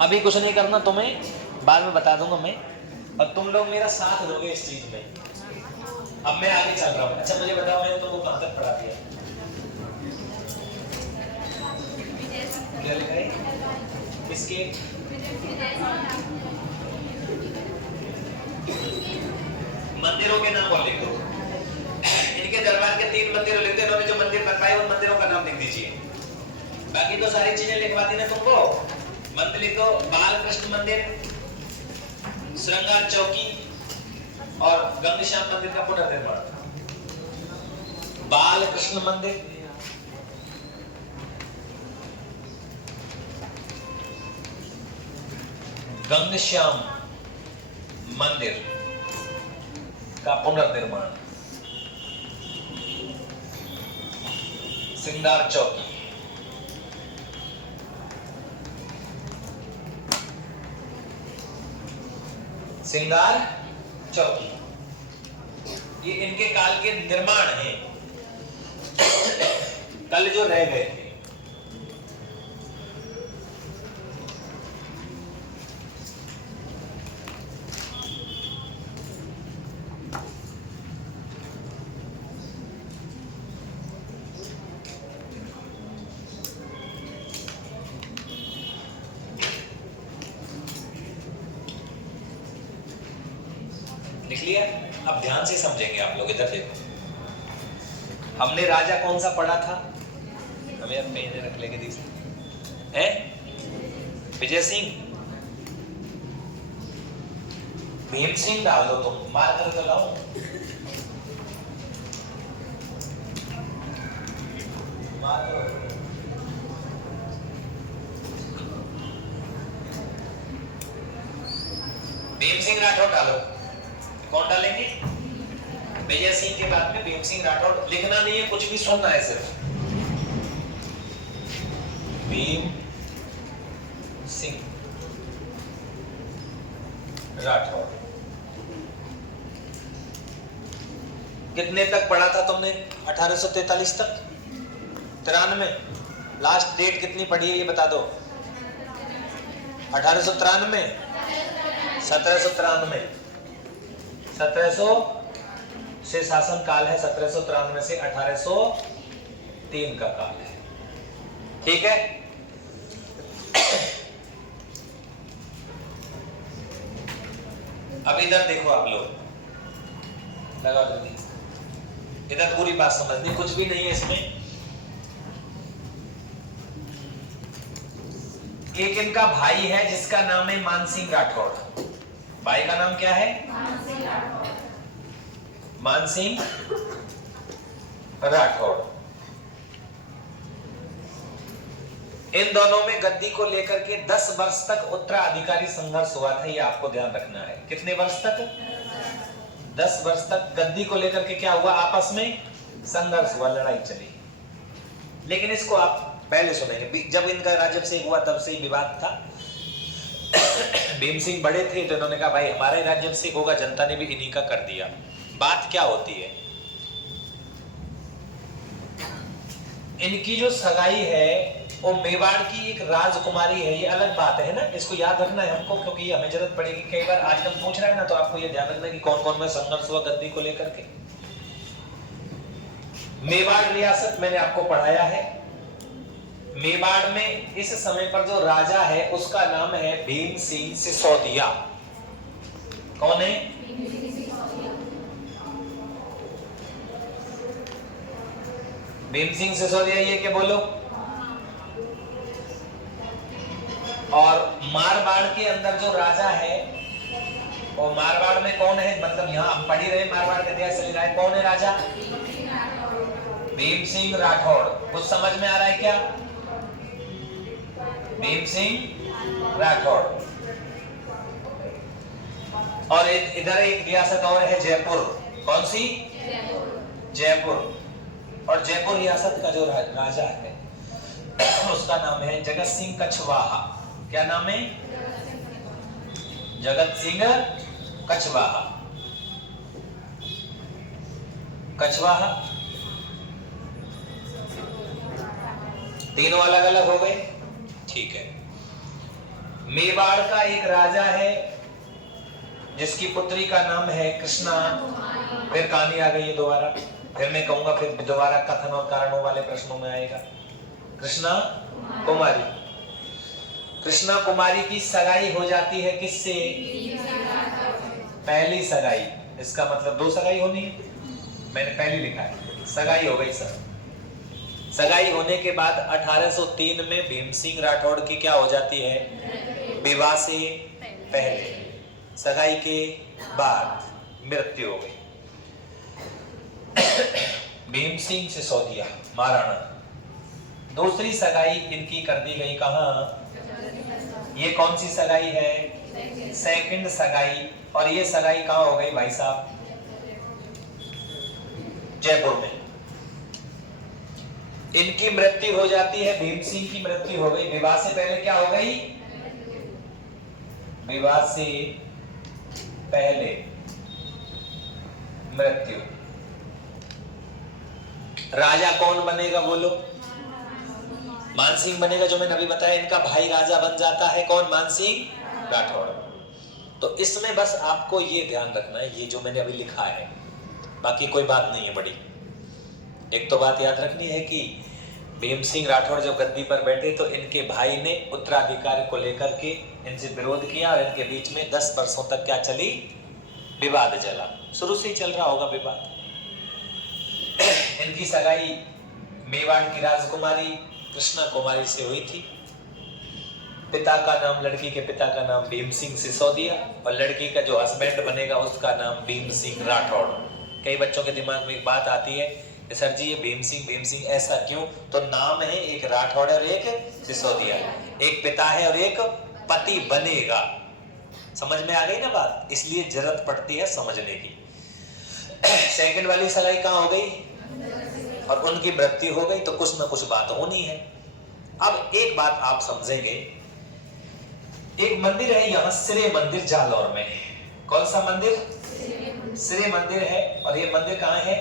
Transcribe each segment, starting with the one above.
अभी कुछ नहीं करना तुम्हें, बाद में बता दूंगा मैं, और तुम लोग मेरा साथ दोगे इस चीज में। अब मैं आगे चल रहा हूँ। अच्छा मुझे बताओ, मैंने तुमको कहाँ तक पढ़ा दिया? क्या लिखा है इसके? मंदिरों के नाम और लिख दो। इनके दरबार के 3 मंदिर लिख दो। इन्होंने जो मंदिर बनवाए उन मंदिरों का नाम लिख दीजिए। बाकी तो सारी चीजें लिखवा दी ना तुमको। मंदिर लिख दो, बालकृष्ण मंदिर, श्रृंगार चौकी और गंगश्याम मंदिर का पुनर्निर्माण। बालकृष्ण मंदिर, गंगश्याम मंदिर का पुनर्निर्माण, श्रृंगार चौकी, श्रृंगार चौकी, ये इनके काल के निर्माण हैं, कल जो रह गए थे। लिख लिया? अब ध्यान से समझेंगे आप लोग। इधर देखो, हमने राजा कौन सा पढ़ा था? हमें अब पेन रख लेंगे है विजय सिंह, भीम सिंह डाल दो तुम, मार कर तो लाओ। मार दो। भीम सिंह राठौर डालो। कौन डालेंगे? विजय सिंह के बाद में भीम सिंह राठौर। लिखना नहीं है, कुछ भी सुनना है सिर्फ। भीम सिंह राठौर। कितने तक पढ़ा था तुमने? 1843 तक? 93? लास्ट डेट कितनी पढ़ी है ये बता दो। 1893? 1793। 1700 से शासन काल है, 1793 से 1803 का काल है। ठीक है? अब इधर देखो आप लोग, लगा जल्दी। इधर पूरी बात समझनी, कुछ भी नहीं है इसमें। एक इनका भाई है जिसका नाम है मानसिंह राठौड़। भाई का नाम क्या है? मानसिंह राठौड़। इन दोनों में गद्दी को लेकर के 10 वर्ष तक उत्तराधिकारी संघर्ष हुआ था। ये आपको ध्यान रखना है। कितने वर्ष तक? 10 वर्ष तक गद्दी को लेकर के क्या हुआ? आपस में संघर्ष हुआ, लड़ाई चली। लेकिन इसको आप पहले सुनेंगे। जब इनका राज्याभिषेक हुआ तब से ही विवाद था। भीम सिंह बड़े थे तो इन्होंने कहा भाई हमारा ही राज्याभिषेक होगा, जनता ने भी इन्हीं का कर दिया। बात क्या होती है, इनकी जो सगाई है वो मेवाड़ की एक राजकुमारी है। ये अलग बात है ना, इसको याद रखना है हमको, क्योंकि ये हमें जरूरत पड़ेगी। कई बार आजकल पूछ रहा है ना, तो आपको ये ध्यान रखना कि कौन कौन में संघर्ष हुआ गद्दी को लेकर के। मेवाड़ रियासत मैंने आपको पढ़ाया है। मेवाड़ में इस समय पर जो राजा है उसका नाम है भीम सिंह सिसोदिया। कौन है? भीम सिंह सिसोदिया। ये क्या बोलो? और मारवाड़ के अंदर जो राजा है, और मारवाड़ में कौन है? मतलब यहाँ हम पढ़ ही रहे, मारवाड़ का इतिहास चल रहा है। कौन है राजा? भीम सिंह राठौड़। कुछ समझ में आ रहा है क्या? भीम सिंह राठौड़। और इधर एक रियासत और है, जयपुर। कौन सी? जयपुर। और जयपुर रियासत का जो राजा है उसका नाम है जगत सिंह कछवाहा। क्या नाम है? जगत सिंह कछवाहा। कछवाहा। तीनों अलग अलग हो गए। ठीक है। मेवाड़ का एक राजा है जिसकी पुत्री का नाम है कृष्णा। फिर कहानी आ गई है दोबारा, फिर मैं कहूंगा, फिर दोबारा कथन और कारणों वाले प्रश्नों में आएगा। कृष्णा कुमारी, कृष्णा कुमारी की सगाई हो जाती है किससे? पहली सगाई। इसका मतलब दो सगाई होनी है, मैंने पहली लिखा है, सगाई हो गई सर। सगाई होने के बाद 1803 में भीम सिंह राठौड़ की क्या हो जाती है? विवाह से पहले। सगाई के बाद मृत्यु हो गई। भीम सिंह सिसोदिया महाराणा। दूसरी सगाई इनकी कर दी गई कहां? ये कौन सी सगाई है? सेकंड सगाई। और ये सगाई कहां हो गई भाई साहब? जयपुर में। इनकी मृत्यु हो जाती है, भीम सिंह की मृत्यु हो गई। विवाह से पहले क्या हो गई? विवाह से पहले मृत्यु। राजा कौन बनेगा बोलो? मानसिंह बनेगा, जो मैंने अभी बताया। इनका भाई राजा बन जाता है, कौन? मानसिंह राठौड़। तो इसमें बस आपको ये ध्यान रखना है, ये जो मैंने अभी लिखा है, बाकी कोई बात नहीं है बड़ी। एक तो बात याद रखनी है कि भीम सिंह राठौड़ जब गद्दी पर बैठे तो इनके भाई ने उत्तराधिकारी को लेकर के इनसे विरोध किया और इनके बीच में 10 वर्षों तक क्या चली? विवाद चला। शुरू से ही चल रहा होगा विवाद। इनकी सगाई मेवाड़ की राजकुमारी कृष्णा कुमारी से हुई थी। पिता का नाम, लड़की के पिता का नाम भीम सिंह सिसोदिया, और लड़की का जो हस्बैंड बनेगा उसका नाम भीम सिंह राठौड़। कई बच्चों के दिमाग में एक बात आती है, सर जी ये भीम सिंह ऐसा क्यों? तो नाम है, एक राठौड़ और एक सिसोदिया, एक पिता है और एक पति बनेगा। समझ में आ गई ना बात? इसलिए जरूरत पड़ती है समझने की। सेकंड वाली सगाई कहां हो गई? और उनकी मृत्यु हो गई, तो कुछ ना कुछ बात होनी है। अब एक बात आप समझेंगे, एक मंदिर है यहाँ श्री मंदिर जालौर में। कौन सा मंदिर? श्री मंदिर है। और ये मंदिर कहाँ है?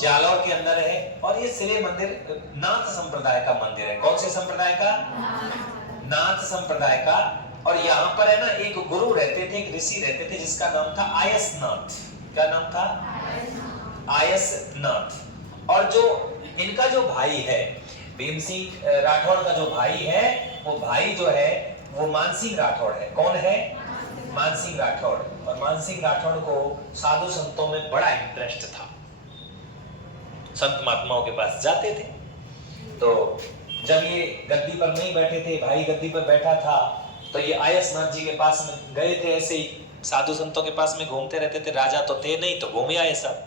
जालौर के अंदर है। और ये श्री मंदिर नाथ संप्रदाय का मंदिर है। कौन से संप्रदाय का? नाथ संप्रदाय का। और यहाँ पर है ना एक गुरु रहते थे, एक ऋषि रहते थे जिसका नाम था आयसनाथ। क्या नाम था? आयसनाथ। और जो इनका जो भाई है भीम सिंह राठौड़ का जो भाई है, वो भाई जो है वो मानसिंह राठौड़ है। कौन है? मानसिंह राठौड़। और मानसिंह राठौड़ को साधु संतों में बड़ा इंटरेस्ट था, संत महात्माओं के पास जाते थे। तो जब ये गद्दी पर नहीं बैठे थे, भाई गद्दी पर बैठा था, तो ये आयसनाथ जी के पास में गए थे। ऐसे ही साधु संतों के पास में घूमते रहते थे, राजा तो थे नहीं, तो घूम आए सब।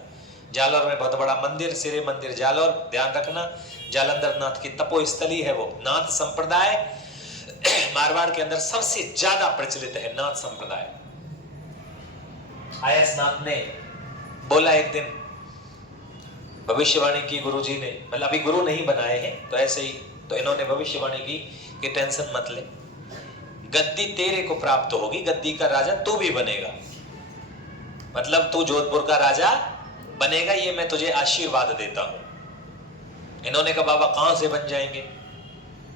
जालौर में बहुत बड़ा मंदिर, श्री मंदिर जालौर, ध्यान रखना, जालंधर नाथ की तपोस्थली है वो। नाथ संप्रदाय मारवाड़ के अंदर सबसे ज्यादा प्रचलित है, नाथ संप्रदाय। आयसनाथ ने बोला एक दिन, भविष्यवाणी की गुरुजी ने, मतलब अभी गुरु नहीं बनाए हैं तो ऐसे ही, तो इन्होंने भविष्यवाणी की कि टेंशन मत ले, गद्दी तेरे को प्राप्त होगी, गद्दी का राजा तू भी बनेगा, मतलब तू जोधपुर का राजा बनेगा, ये मैं तुझे आशीर्वाद देता हूं। इन्होंने कहा बाबा कहां से बन जाएंगे,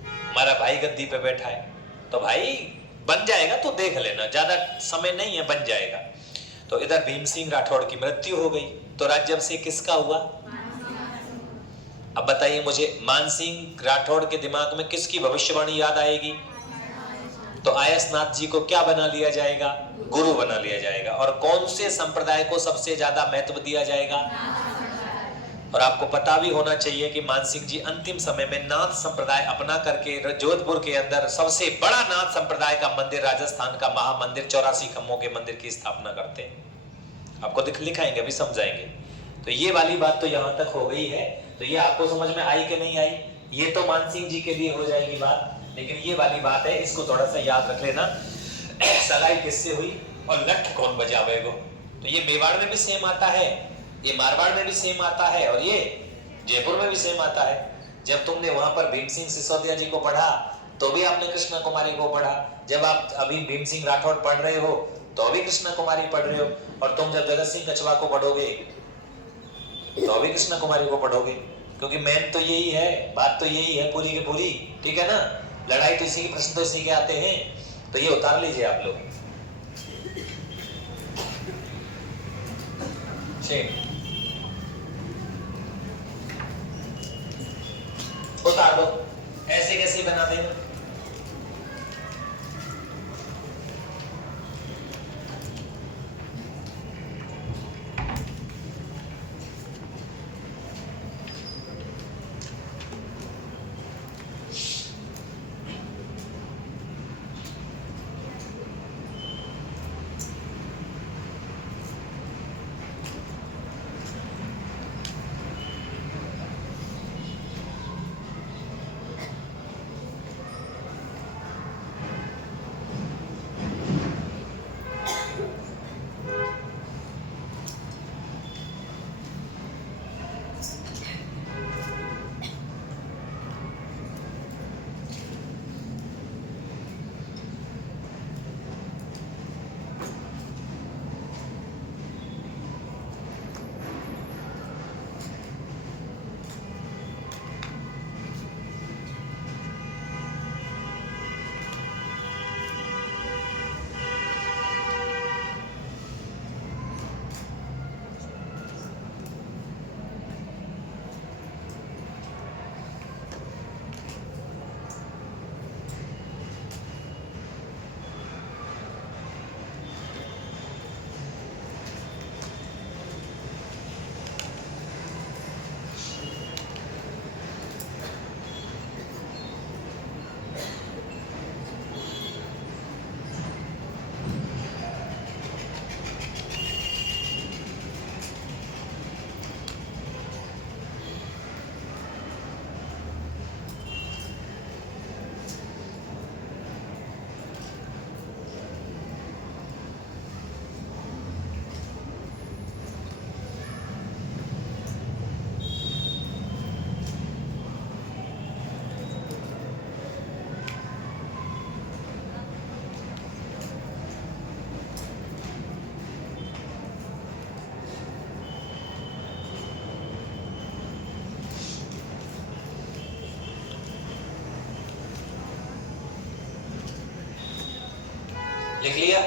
हमारा भाई गद्दी पे बैठा है। तो भाई बन जाएगा, तो देख लेना, ज्यादा समय नहीं है, बन जाएगा। तो इधर भीम सिंह राठौड़ की मृत्यु हो गई, तो राज्यभिषेक किसका हुआ? अब बताइए मुझे, मानसिंह राठौड़ के दिमाग में किसकी भविष्यवाणी याद आएगी? तो आयसनाथ जी को क्या बना लिया जाएगा? गुरु बना लिया जाएगा। और कौन से संप्रदाय को सबसे ज्यादा महत्व दिया जाएगा? और आपको पता भी होना चाहिए कि मानसिंह जी अंतिम समय में नाथ संप्रदाय अपना करके जोधपुर के अंदर सबसे बड़ा नाथ संप्रदाय का मंदिर, राजस्थान का महामंदिर 84 खम्भों के मंदिर की स्थापना करते हैं। आपको लिखाएंगे, अभी समझाएंगे। तो ये वाली बात तो यहां तक हो गई है। तो ये आपको समझ में आई कि नहीं आई? ये तो मानसिंह जी के लिए हो जाएगी बात, लेकिन ये वाली बात है, इसको थोड़ा सा याद रख लेना। सगाई किससे हुई और लठ कौन बजावेगो? तो ये मेवाड़ में भी सेम आता है, ये मारवाड़ में भी सेम आता है, और ये जयपुर में भी सेम आता है। जब तुमने वहां पर भीम सिंह सिसोदिया जी को पढ़ा तो भी आपने कृष्णा कुमारी को पढ़ा, जब आप अभी भीम सिंह राठौड़ पढ़ रहे हो तो अभी कृष्णा कुमारी पढ़ रहे हो, और तुम जब जगत सिंह कछवा को पढ़ोगे तो अभी कृष्णा कुमारी को पढ़ोगे, क्योंकि मेन तो यही है, बात तो यही है पूरी की पूरी, ठीक है ना? लड़ाई तो इसी के, प्रश्न तो इसी के आते हैं। तो ये उतार लीजिए आप लोग। उतार दो, ऐसे कैसे बना देंगे? लिख लिया?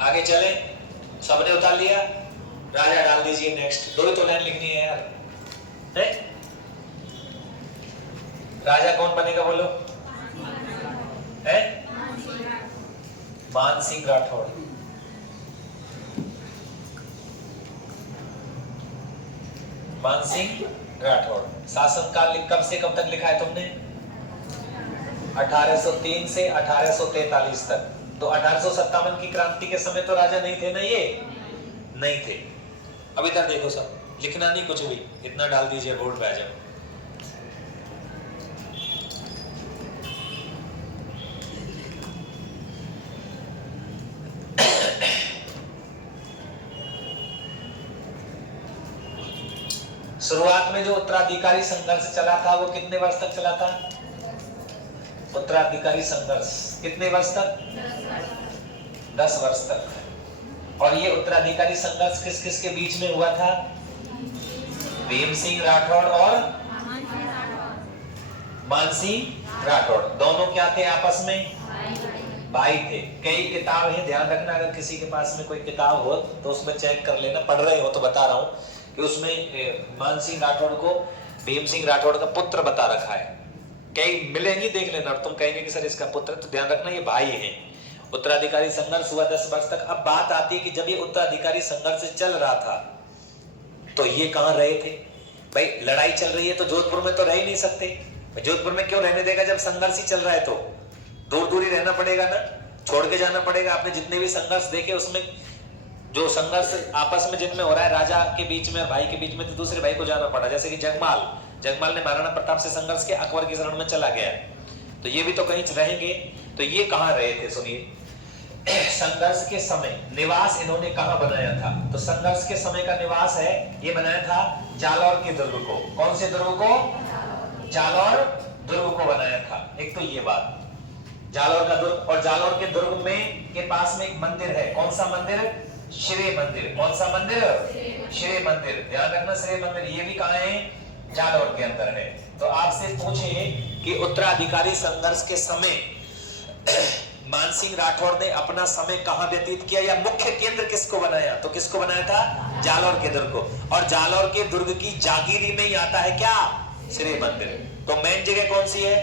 आगे चले, सबने उतार लिया? राजा डाल दीजिए नेक्स्ट। दो ही तो लाइन लिखनी है यार, है? राजा कौन बनेगा बोलो? है? मान सिंह राठौड़। मान सिंह राठौड़। शासनकाल कब से कब तक लिखा है तुमने? 1803 से 1843 तक। तो 1857 की क्रांति के समय तो राजा नहीं थे ना, ये नहीं थे। अब इधर देखो, सब लिखना नहीं कुछ भी, इतना डाल दीजिए बोर्ड पे आ जाओ। शुरुआत में जो उत्तराधिकारी संघर्ष चला था वो कितने वर्ष तक चला था? उत्तराधिकारी संघर्ष कितने वर्ष तक? 10 वर्ष तक। और ये उत्तराधिकारी संघर्ष किस किस के बीच में हुआ था? भीम सिंह राठौड़ और मान सिंह राठौड़। दोनों क्या थे आपस में? भाई थे। कई किताब है, ध्यान रखना, अगर किसी के पास में कोई किताब हो तो उसमें चेक कर लेना, पढ़ रहे हो तो बता रहा हूँ कि उसमें मान सिंह राठौड़ को भीम सिंह राठौड़ का पुत्र बता रखा है। कई मिलेंगी, देख लेना, और तुम कहेंगे कि सर इसका पुत्र, तो ध्यान रखना ये भाई है। उत्तराधिकारी संघर्ष हुआ 10 वर्ष तक। अब बात आती है कि जब ये उत्तराधिकारी संघर्ष चल रहा था तो ये कहां रहे थे? भाई लड़ाई चल रही है तो जोधपुर में तो रह ही नहीं सकते। जोधपुर में क्यों रहने देगा जब संघर्ष ही चल रहा है? तो दूर दूर ही रहना पड़ेगा ना, छोड़ के जाना पड़ेगा। आपने जितने भी संघर्ष देखे उसमें जो संघर्ष आपस में जिनमें हो रहा है राजा के बीच में और भाई के बीच में, तो दूसरे भाई को जाना पड़ा। जैसे कि जगमाल ने महाराणा प्रताप से संघर्ष किया, अकबर की शरण में चला गया, तो ये भी तो कहीं रहेंगे। तो ये कहां रहे थे? सुनिए, संघर्ष के समय निवास इन्होंने कहां बनाया था? तो संघर्ष के समय का निवास है, ये बनाया था जालौर के दुर्ग को। कौन से दुर्ग को? जालौर दुर्ग को बनाया था। एक तो ये बात, जालौर का दुर्ग। और जालौर के दुर्ग में के पास में एक मंदिर है। कौन सा मंदिर? श्री मंदिर। कौन सा मंदिर? श्री मंदिर। ध्यान रखना, श्री मंदिर ये भी कहाँ है? जालौर के अंदर है। तो आपसे पूछे कि उत्तराधिकारी संघर्ष के समय मानसिंह राठौर ने अपना समय कहां व्यतीत किया या मुख्य केंद्र किसको बनाया? तो किसको बनाया था? जालौर के दुर्ग को। और जालौर के दुर्ग की जागीरी में ही आता है क्या? श्री मंदिर। तो मेन जगह कौन सी है?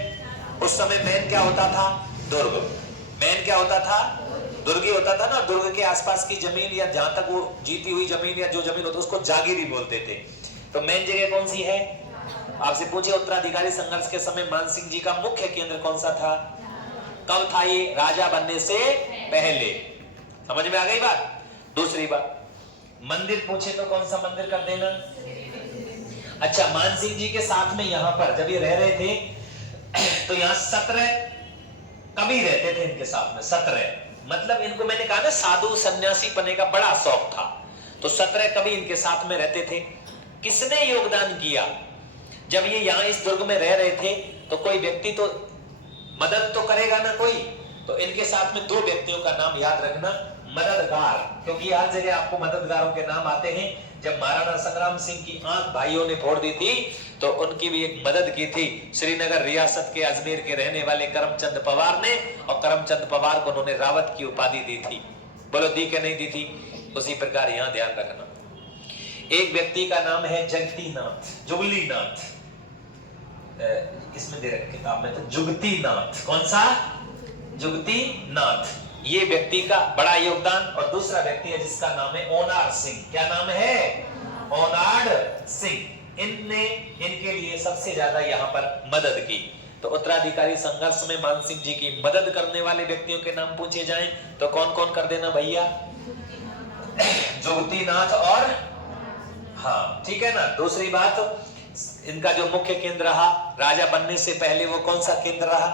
उस समय मेन क्या होता था? दुर्ग। मेन क्या होता था? दुर्ग ही होता था ना। दुर्ग के आसपास की जमीन या जहां तक वो जीती हुई जमीन या जो जमीन होती उसको जागीरी बोलते थे। तो मेन जगह कौन सी है? आपसे पूछे उत्तराधिकारी संघर्ष के समय मानसिंह जी का मुख्य केंद्र कौन सा था? कब था ये? राजा बनने से पहले। समझ में आ गई बात? दूसरी बात, मंदिर पूछे तो कौन सा मंदिर कर देना? अच्छा, मानसिंह जी के साथ में यहां पर जब ये रह रहे थे तो यहां 17 कवि रहते थे इनके साथ में। 17 मतलब इनको मैंने कहा ना साधु सन्यासी पने का बड़ा शौक था। तो 17 कवि इनके साथ में रहते थे। किसने योगदान किया? जब ये यहां इस दुर्ग में रह रहे थे तो कोई व्यक्ति तो मदद तो करेगा ना कोई। तो इनके साथ में 2 व्यक्तियों का नाम याद रखना, मददगार, क्योंकि हर जगह आपको मददगारों के नाम आते हैं। जब महाराणा संग्राम सिंह की आंख भाइयों ने फोड़ दी थी तो उनकी भी एक मदद की थी श्रीनगर रियासत के अजमेर के रहने वाले करमचंद पवार ने। और करमचंद पवार को उन्होंने रावत की उपाधि दी थी। बोलो दी के नहीं दी थी? उसी प्रकार यहां ध्यान रखना, एक व्यक्ति का नाम है जगतीनाथ, जुगलीनाथ। इसमें दे रखा किताब में तो जुगतीनाथ। कौन सा? जुगतीनाथ। ये व्यक्ति का बड़ा योगदान। और दूसरा व्यक्ति है जिसका नाम है ओनार सिंह। क्या नाम है? ओनार सिंह। इनके लिए सबसे ज्यादा यहाँ पर मदद की। तो उत्तराधिकारी संघर्ष में मानसिंह जी की मदद करने वाले व्यक्तियों के नाम पूछे जाएं तो कौन कौन कर देना भैया? जुगतीनाथ और, हाँ ठीक है ना। दूसरी बात, इनका जो मुख्य केंद्र रहा राजा बनने से पहले वो कौन सा केंद्र रहा?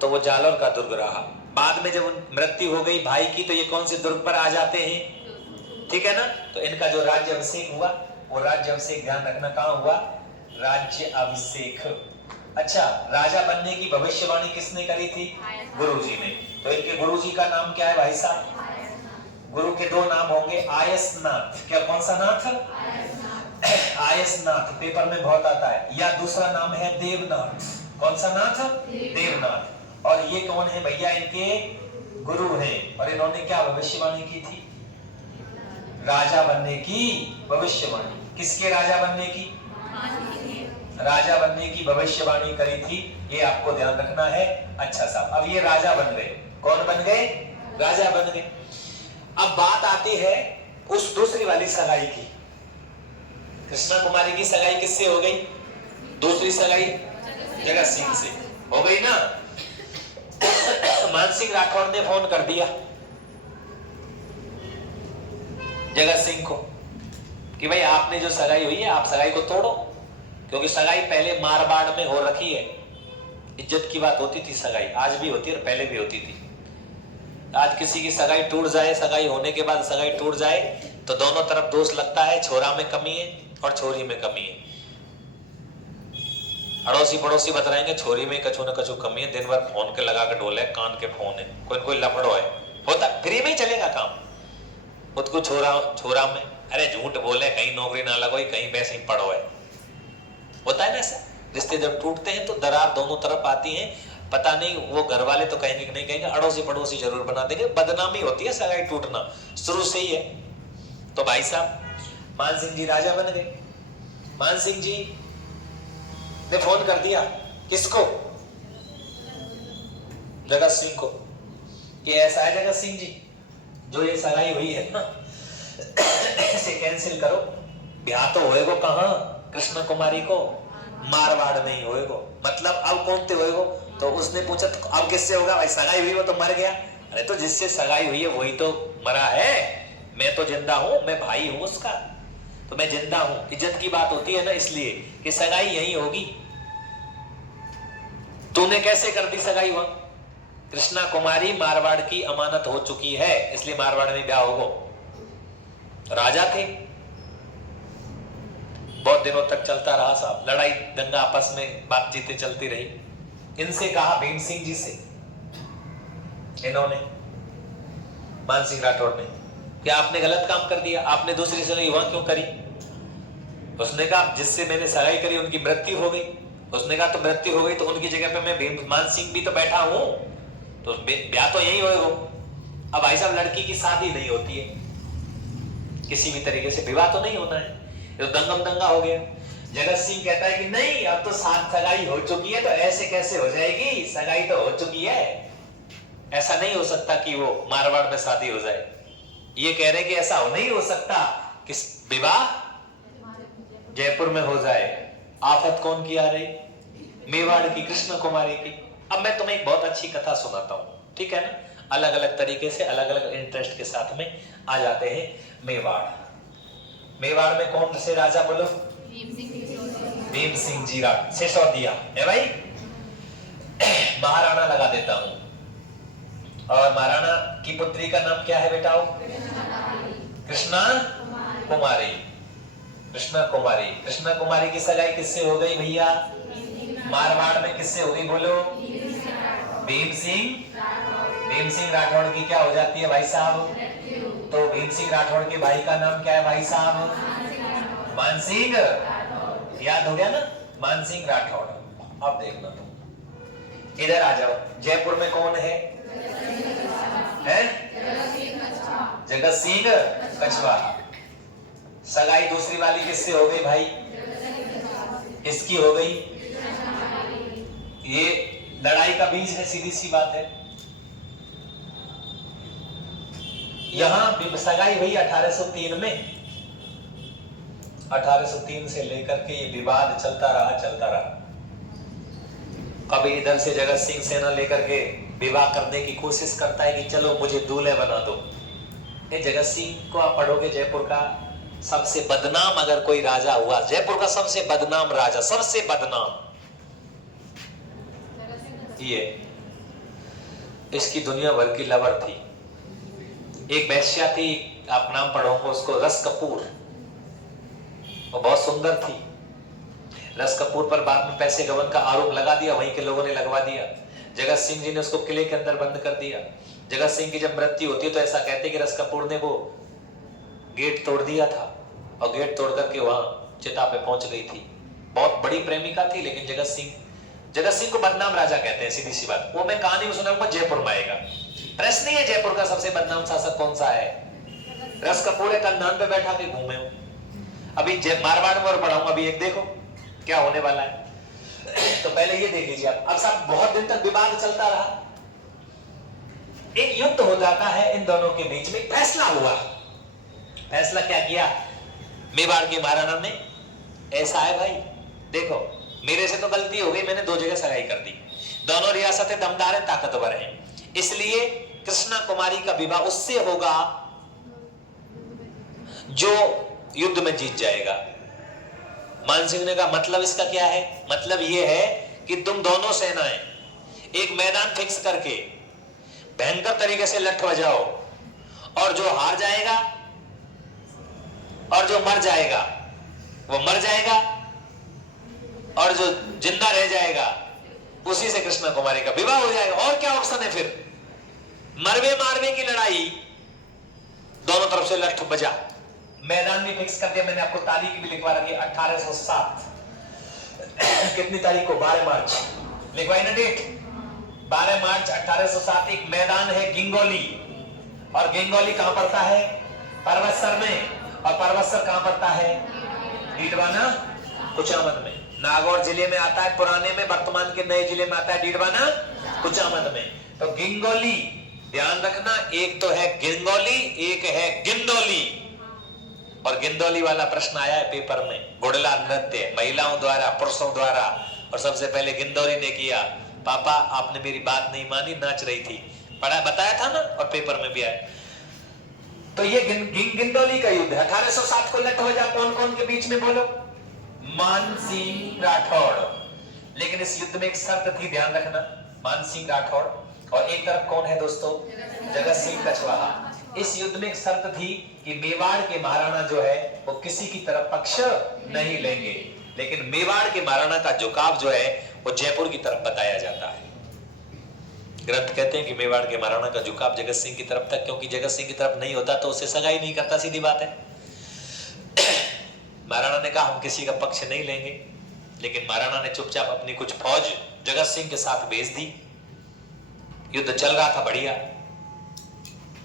तो वो जालौर का दुर्ग रहा। बाद में जब मृत्यु हो गई भाई की तो ये कौन से दुर्ग पर आ जाते हैं? ठीक है ना। तो इनका जो राज्य अभिषेक हुआ वो राज्य अभिषेक ध्यान रखना कहां हुआ? राज्य अभिषेक। अच्छा, राजा बनने की भविष्यवाणी किसने करी थी? गुरुजी ने। तो इनके गुरुजी का नाम क्या है भाई साहब? गुरु के 2 नाम होंगे, आयसनाथ। क्या कौन सा नाथ? आयसनाथ, पेपर में बहुत आता है। या दूसरा नाम है देवनाथ। कौन सा नाथ? देवनाथ। और ये कौन है भैया? इनके गुरु हैं। और इन्होंने क्या भविष्यवाणी की थी? राजा बनने की भविष्यवाणी। किसके राजा बनने की? राजा बनने की भविष्यवाणी करी थी। ये आपको ध्यान रखना है। अच्छा साहब, अब ये राजा बन गए। कौन बन गए? राजा बन गए। अब बात आती है उस दूसरी वाली सगाई की। कृष्णा कुमारी की सगाई किससे हो गई? दूसरी सगाई जगत सिंह से हो गई ना। मानसिंह राठौर ने फोन कर दिया जगत सिंह को कि भाई आपने जो सगाई हुई है आप सगाई को तोड़ो, क्योंकि सगाई पहले मारवाड़ में हो रखी है। इज्जत की बात होती थी सगाई, आज भी होती है और पहले भी होती थी। आज किसी की सगाई टूट जाए, सगाई होने के बाद सगाई टूट जाए तो दोनों तरफ दोष लगता है। छोरा में कमी है और छोरी में कमी है। अड़ोसी पड़ोसी बताएंगे छोरी में कछु न कछु कमी है, दिन भर फोन के लगा के डोले, कान के फोन है, कोई लफड़ो है, होता फ्री में ही चलेगा काम। खुद को छोरा में अरे झूठ बोले, कहीं नौकरी ना लगो, कहीं वैसे ही पड़ो है। होता है ना ऐसा। रिश्ते जब टूटते हैं तो दरार दोनों तरफ आती है। पता नहीं वो घर वाले तो कहेंगे कि नहीं कहेंगे, अड़ोसी पड़ोसी जरूर बना देंगे। बदनामी होती है सगाई टूटना, शुरू से ही है। तो भाई साहब मानसिंह जी राजा बन गए। मानसिंह जी ने फोन कर दिया किसको? जगत सिंह को कि ऐसा है जगत सिंह जी, जो ये सगाई हुई है ना इसे कैंसिल करो। ब्याह तो होएगो कहां? कृष्ण कुमारी को मारवाड़ में ही होएगो। मतलब अब कौन थे होएगो? तो उसने पूछा तो अब किससे होगा? भाई सगाई हुई वो तो मर गया। अरे तो जिससे सगाई हुई है वही तो मरा है, मैं तो जिंदा हूं, मैं भाई हूं उसका, तो मैं जिंदा हूं। इज्जत की बात होती है ना, इसलिए कि सगाई यही होगी। तूने कैसे कर दी सगाई? वहां कृष्णा कुमारी मारवाड़ की अमानत हो चुकी है, इसलिए मारवाड़ में ब्याह होगा। राजा थे, बहुत दिनों तक चलता रहा साहब, लड़ाई दंगा आपस में बातचीतें चलती रही। इनसे कहा भीम सिंह जी से, इन्होंने मानसिंह राठौर ने क्या आपने गलत काम कर दिया? आपने दूसरी सगाई वहां क्यों करी? उसने कहा जिससे मैंने सगाई करी उनकी मृत्यु हो गई। उसने कहा तो मृत्यु हो गई तो उनकी जगह पे मैं भीममान सिंह भी तो बैठा हूं, तो ब्याह तो यही होगा। अब भाई साहब लड़की की शादी नहीं होती है, किसी भी तरीके से विवाह तो नहीं होना है, तो दंगम दंगा हो गया। जगत सिंह कहता है कि नहीं, अब तो साथ सगाई हो चुकी है, तो ऐसे कैसे हो जाएगी, सगाई तो हो चुकी है, ऐसा नहीं हो सकता कि वो मारवाड़ में शादी हो जाए। ये कह रहे कि ऐसा हो नहीं हो सकता कि विवाह जयपुर में हो जाए। आफत कौन की आ रही? मेवाड़ की, कृष्ण कुमारी की। अब मैं तुम्हें एक बहुत अच्छी कथा सुनाता हूं, ठीक है ना? अलग अलग तरीके से अलग अलग इंटरेस्ट के साथ में आ जाते हैं। मेवाड़, मेवाड़ में कौन से राजा बोलो? भीम सिंह जी राठ सिसोदिया है भाई। महाराणा लगा देता हूं। और महाराणा की पुत्री का नाम क्या है बेटाओ? कृष्णा कुमारी। कृष्णा कुमारी, कृष्णा कुमारी की सगाई किससे हो गई भैया? मारवाड़ में किससे हो गई बोलो? भीम सिंह राठौड़ की क्या हो जाती है भाई साहब? तो भीम सिंह राठौड़ के भाई का नाम क्या है भाई साहब? मान सिंह। याद हो गया ना, मान सिंह राठौड़। अब देखना तुम, इधर आ जाओ। जयपुर में कौन है? जगत सिंह कछवाहा। सगाई दूसरी वाली किससे हो गई भाई? किसकी हो गई? ये लड़ाई का बीज है, सीधी सी बात है। यहां सगाई हुई 1803 में। 1803 से लेकर के ये विवाद चलता रहा। कभी इधर से जगत सिंह सेना लेकर के विवाह करने की कोशिश करता है कि चलो मुझे दूल्हे बना दो। ये जगत सिंह को आप पढ़ोगे, जयपुर का सबसे बदनाम अगर कोई राजा हुआ, जयपुर का सबसे बदनाम राजा, सबसे बदनाम ये। इसकी दुनिया भर की लवर थी। एक वैश्या थी, आप नाम पढ़ोगे उसको, रस कपूर। वो बहुत सुंदर थी। रस कपूर पर बाद में पैसे गबन का आरोप लगा दिया, वहीं के लोगों ने लगवा दिया। जगत सिंह जी ने उसको किले के अंदर बंद कर दिया। जगत सिंह की जब मृत्यु होती है तो ऐसा कहते कि रस कपूर ने वो गेट तोड़ दिया था और गेट तोड़ करके वहां चिता पे पहुंच गई थी। बहुत बड़ी प्रेमिका थी, लेकिन जगत सिंह को बदनाम राजा कहते हैं, सीधी सी बात। वो मैं कहानी में सुनाऊंगा, जयपुर में आएगा। प्रश्न ही है जयपुर का सबसे बदनाम शासक कौन सा है? रस कपूर है, कंधान पे बैठा के घूमे हो। अभी मारवाड़ में और पढ़ाऊंगा, अभी एक देखो क्या होने वाला है। तो पहले ये देख लीजिए आप। अब साहब बहुत दिन तक विवाद चलता रहा। एक युद्ध हो जाता है इन दोनों के बीच में। फैसला हुआ। फैसला क्या किया मेवाड़ के महाराणा ने? ऐसा है भाई, देखो मेरे से तो गलती हो गई, मैंने 2 जगह सगाई कर दी। दोनों रियासतें दमदार हैं, ताकतवर हैं, इसलिए कृष्णा कुमारी का विवाह उससे होगा जो युद्ध में जीत जाएगा। मान सिंह ने कहा मतलब इसका क्या है? मतलब यह है कि तुम दोनों सेनाएं एक मैदान फिक्स करके भयंकर तरीके से लठ बजाओ, और जो हार जाएगा और जो मर जाएगा वो मर जाएगा, और जो जिंदा रह जाएगा उसी से कृष्णा कुमारी का विवाह हो जाएगा। और क्या ऑप्शन है फिर? मरवे मारवे की लड़ाई, दोनों तरफ से लठ बजा। मैदान भी फिक्स कर दिया मैंने, आपको तारीख भी लिखवा रखी है, 1807। कितनी तारीख को? 12 मार्च लिखवाई ना डेट। 12 मार्च 1807। एक मैदान है गिंगोली, और गिंगोली कहां पड़ता है? परवत्सर में। और परवत्सर कहां पड़ता है? डीडवाना कुचामन में। नागौर जिले में आता है, पुराने में, वर्तमान के नए जिले में आता है डीडवाना कुचामन में। तो गिंगोली ध्यान रखना, एक तो है गिंगोली, एक है गिंदोली। और गिंदोली वाला प्रश्न आया है पेपर में। घुड़ला नृत्य महिलाओं द्वारा, पुरुषों द्वारा, और सबसे पहले गिंदोली ने किया। पापा आपने मेरी बात नहीं मानी, नाच रही थी, पढ़ा बताया था ना, और पेपर में भी आया। तो ये गिंदोली का युद्ध है। 1807 को लठ बजा कौन कौन के बीच में बोलो? मान सिंह राठौड़। लेकिन इस युद्ध में एक शर्त थी, ध्यान रखना। मान सिंह राठौड़ और एक तरफ कौन है दोस्तों? जगत सिंह कछवाहा। इस युद्ध में एक शर्त थी कि मेवाड़ के महाराणा जो है वो किसी की तरफ पक्ष नहीं लेंगे, लेकिन मेवाड़ के महाराणा का झुकाव जो है वो जयपुर की तरफ बताया जाता है। ग्रंथ कहते हैं कि मेवाड़ के महाराणा का झुकाव जगत सिंह की तरफ था, क्योंकि जगत सिंह की तरफ नहीं होता तो उसे सगाई नहीं करता, सीधी बात है। महाराणा ने कहा हम किसी का पक्ष नहीं लेंगे, लेकिन महाराणा ने चुपचाप अपनी कुछ फौज जगत सिंह के साथ भेज दी। युद्ध चल रहा था बढ़िया।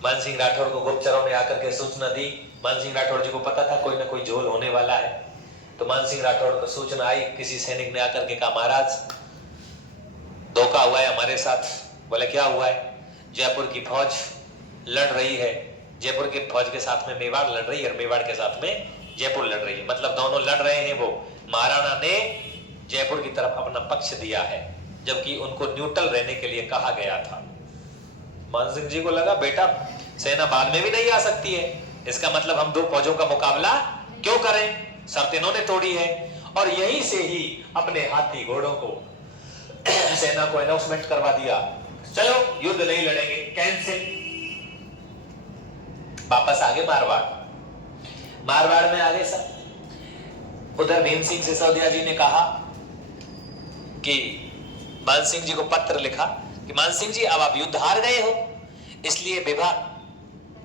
मान सिंह राठौर को गुप्तचरों ने आकर के सूचना दी। मान सिंह राठौर जी को पता था कोई ना कोई झोल होने वाला है, तो मान सिंह राठौर को सूचना आई। किसी सैनिक ने आकर के कहा महाराज धोखा हुआ है हमारे साथ। बोले क्या हुआ है? जयपुर की फौज लड़ रही है, जयपुर की फौज के साथ में मेवाड़ लड़ रही है और मेवाड़ के साथ में जयपुर लड़ रही है, मतलब दोनों लड़ रहे हैं। वो महाराणा ने जयपुर की तरफ अपना पक्ष दिया है, जबकि उनको न्यूट्रल रहने के लिए कहा गया था। मान सिंह जी को लगा बेटा सेना बाद में भी नहीं आ सकती है, इसका मतलब हम दो फौजों का मुकाबला क्यों करें? शर्त इन्होंने तोड़ी है। और यहीं से ही अपने हाथी घोड़ों को सेना को अनाउंसमेंट करवा दिया, चलो युद्ध नहीं लड़ेंगे, कैंसिल। वापस आगे मारवाड़। मारवाड़ में आगे सब उधर भीम सिंह सिसोदिया जी ने कहा कि मान सिंह जी को पत्र लिखा कि मान सिंह जी अब आप युद्ध हार गए हो, इसलिए विवाह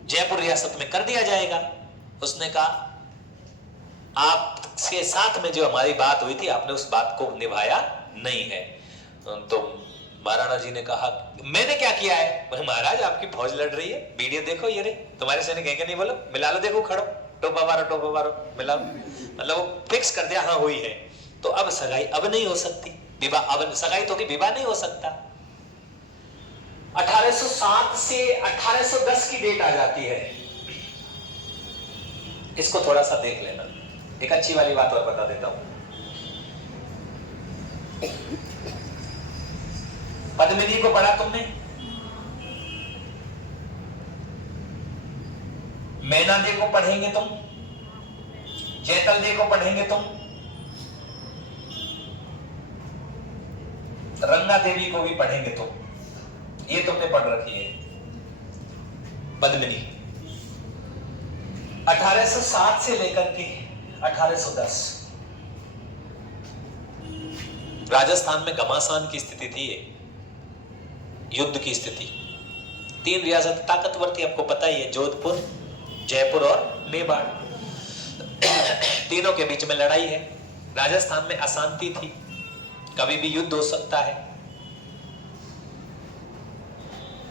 जयपुर रियासत में कर दिया जाएगा। उसने कहा आपके साथ में जो हमारी बात हुई थी आपने उस बात को निभाया नहीं है। तो महाराणा जी ने कहा मैंने क्या किया है? बोले महाराज आपकी फौज लड़ रही है, वीडियो देखो ये रे, तुम्हारे सैनिक कहेंगे नहीं, बोलो मिला लो, देखो खड़ो, टोपा मारो मिला लो। मतलब वो फिक्स कर दिया हाँ हुई है। तो अब सगाई अब नहीं हो सकती, विवाह अब सगाई तो विवाह नहीं हो सकता। 1807 से 1810 की डेट आ जाती है। इसको थोड़ा सा देख लेना। एक अच्छी वाली बात और बता देता हूं। पद्मिनी को पढ़ा तुमने? मैना दे को पढ़ेंगे तुम, जैतल दे को पढ़ेंगे तुम, रंगा देवी को भी पढ़ेंगे तुम, ये तुमने पढ़ रखी है पद्मिनी। 1807 से लेकर के 1810 राजस्थान में घमासान की स्थिति थी, युद्ध की स्थिति। 3 रियासत ताकतवर थी, आपको पता ही है, जोधपुर, जयपुर और मेवाड़। तीनों के बीच में लड़ाई है। राजस्थान में अशांति थी, कभी भी युद्ध हो सकता है।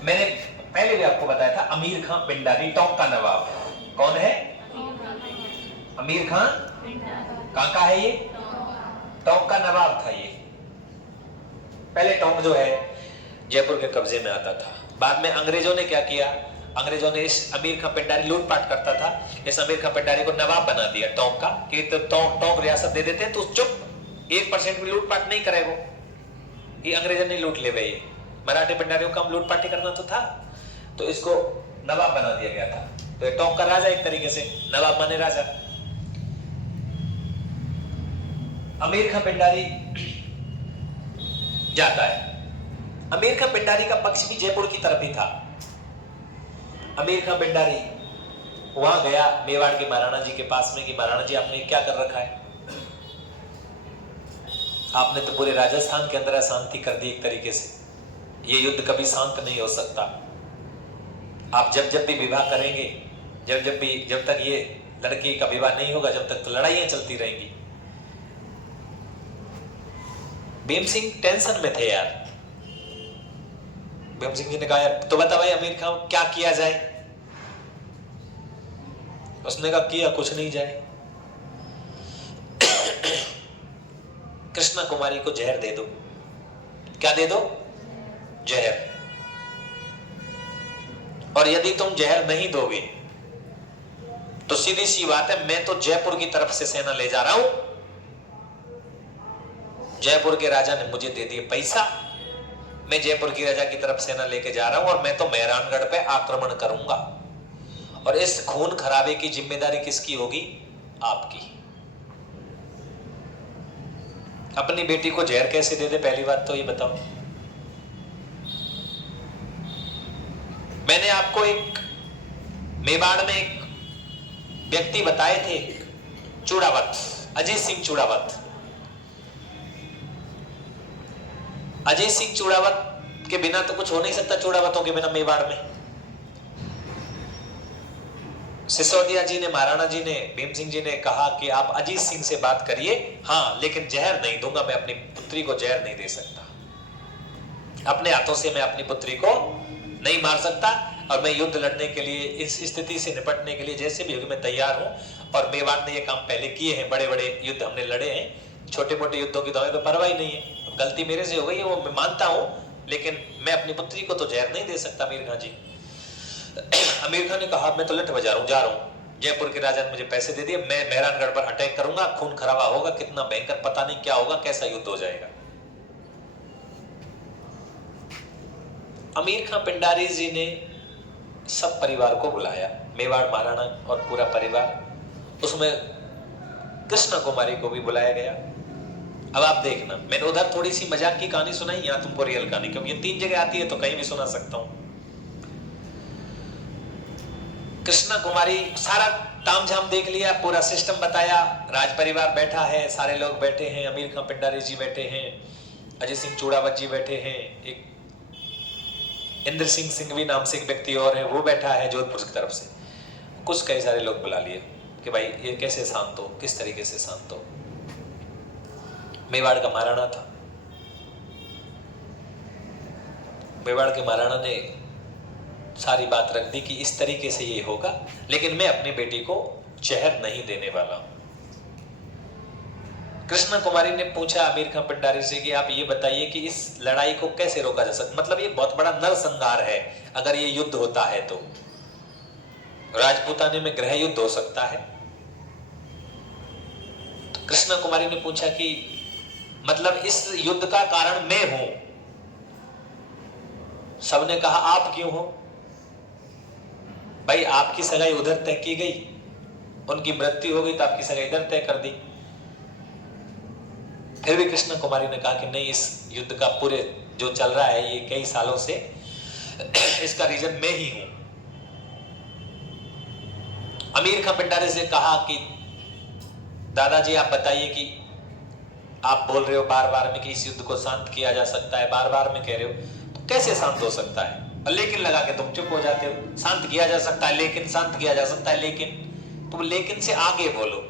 मैंने पहले भी आपको बताया था अमीर खान पिंडारी टोंक का नवाब। कौन है? अमीर खान। कहां का है ये? टोंक का नवाब था ये। पहले टोंक जो है जयपुर के कब्जे में आता था। बाद में अंग्रेजों ने क्या किया? अंग्रेजों ने इस अमीर खान पिंडारी लूटपाट करता था, इस अमीर खान पिंडारी को नवाब बना दिया टोंक का, कि तो टोंक रियासत दे देते तो चुप, 1% भी लूटपाट नहीं करे वो, ये अंग्रेजों ने लूट ले गए। मराठी पिंडारियों का लूटपाट करना तो था, तो इसको नवाब बना दिया गया था। तो ये टोंक का राजा एक तरीके से, नवाब माने राजा। अमीर खान पिंडारी जाता है। अमीर खान पिंडारी का पक्ष भी जयपुर की तरफ ही था। अमीर खान पिंडारी वहां गया मेवाड़ के महाराणा जी के पास में कि महाराणा जी आपने क्या कर रखा है? आपने तो पूरे राजस्थान के अंदर अशांति कर दी एक तरीके से, ये युद्ध कभी शांत नहीं हो सकता। आप जब भी विवाह करेंगे, जब तक ये लड़की का विवाह नहीं होगा, जब तक तो लड़ाइयां चलती रहेंगी। भीम सिंह टेंशन में थे यार। भीम सिंह जी ने कहा यार तो बता भाई अमीर खान क्या किया जाए? उसने कहा किया कुछ नहीं जाए, कृष्णा कुमारी को जहर दे दो। क्या दे दो? जहर। और यदि तुम जहर नहीं दोगे तो सीधी सी बात है, मैं तो जयपुर की तरफ से सेना ले जा रहा हूं। जयपुर के राजा ने मुझे दे दिए पैसा, मैं जयपुर की राजा की तरफ सेना लेके जा रहा हूं और मैं तो मेहरानगढ़ पे आक्रमण करूंगा। और इस खून खराबे की जिम्मेदारी किसकी होगी? आपकी। अपनी बेटी को जहर कैसे दे दे? पहली बात तो ये बताओ। मैंने आपको एक मेवाड़ में एक व्यक्ति बताए थे, चूड़ावत, अजीत सिंह चूड़ावत। अजीत सिंह चूड़ावत के बिना तो कुछ हो नहीं सकता, चूड़ावतों के बिना मेवाड़ में। सिसोदिया जी ने, महाराणा जी ने, भीम सिंह जी ने कहा कि आप अजीत सिंह से बात करिए, हाँ लेकिन जहर नहीं दूंगा, मैं अपनी पुत्री को जहर नहीं दे सकता, अपने हाथों से मैं अपनी पुत्री को नहीं मार सकता, और मैं युद्ध लड़ने के लिए, इस स्थिति से निपटने के लिए जैसे भी होगी मैं तैयार हूं। और मेवाड़ ने ये काम पहले किए हैं, बड़े बड़े युद्ध हमने लड़े हैं, छोटे मोटे युद्धों की तो हमें परवाह ही नहीं है, गलती मेरे से हो गई है वो मैं मानता हूं, लेकिन मैं अपनी पुत्री को तो जहर नहीं दे सकता अमीर खान जी। अमीर खान ने कहा मैं तो लठ बजा रहा हूं, जा रहा हूं, जयपुर के राजा ने मुझे पैसे दे दिए, मैं मेहरानगढ़ पर अटैक करूंगा, खून खराबा होगा, कितना भयंकर पता नहीं क्या होगा, कैसा युद्ध हो जाएगा। अमीर खान पिंडारी जी ने सब परिवार को बुलाया, मेवाड़ महाराणा और पूरा परिवार, उसमें कृष्ण कुमारी को भी बुलाया गया। अब आप देखना, मैंने उधर थोड़ी सी मजाक की कहानी सुनाई, यहां तुमको रियल कहानी, क्योंकि ये 3 जगह आती है तो कहीं भी सुना सकता हूं। कृष्ण कुमारी सारा तामझाम देख लिया, पूरा सिस्टम बताया, राज परिवार बैठा है, सारे लोग बैठे हैं, अमीर खान पिंडारी जी बैठे हैं, अजय सिंह चूड़ावत जी बैठे हैं, एक इंद्र सिंह सिंघवी नाम से एक व्यक्ति और है वो बैठा है जोधपुर की तरफ से, कुछ कई सारे लोग बुला लिए कि भाई ये कैसे शांत हो, किस तरीके से शांत हो। मेवाड़ का महाराणा था, मेवाड़ के महाराणा ने सारी बात रख दी कि इस तरीके से ये होगा, लेकिन मैं अपनी बेटी को जहर नहीं देने वाला। कृष्ण कुमारी ने पूछा आमिर खान पिंडारी से कि आप ये बताइए कि इस लड़ाई को कैसे रोका जा सकता, मतलब ये बहुत बड़ा नरसंहार है, अगर ये युद्ध होता है तो राजपूताने में गृह युद्ध हो सकता है। तो कृष्ण कुमारी ने पूछा कि मतलब इस युद्ध का कारण मैं हूं। सबने कहा आप क्यों हो भाई, आपकी सगाई उधर तय की गई, उनकी मृत्यु हो गई तो आपकी सगाई इधर तय कर दी। फिर भी कृष्ण कुमारी ने कहा कि नहीं, इस युद्ध का पूरे जो चल रहा है ये कई सालों से, इसका रीजन मैं ही हूं। अमीर खान पिंडारी से कहा कि दादाजी आप बताइए कि आप बोल रहे हो बार बार में कि इस युद्ध को शांत किया जा सकता है, बार बार में कह रहे हो, तो कैसे शांत हो सकता है? लेकिन लगा के तुम चुप हो जाते हो। शांत किया जा सकता है, लेकिन शांत किया जा सकता है, लेकिन तुम लेकिन से आगे बोलो।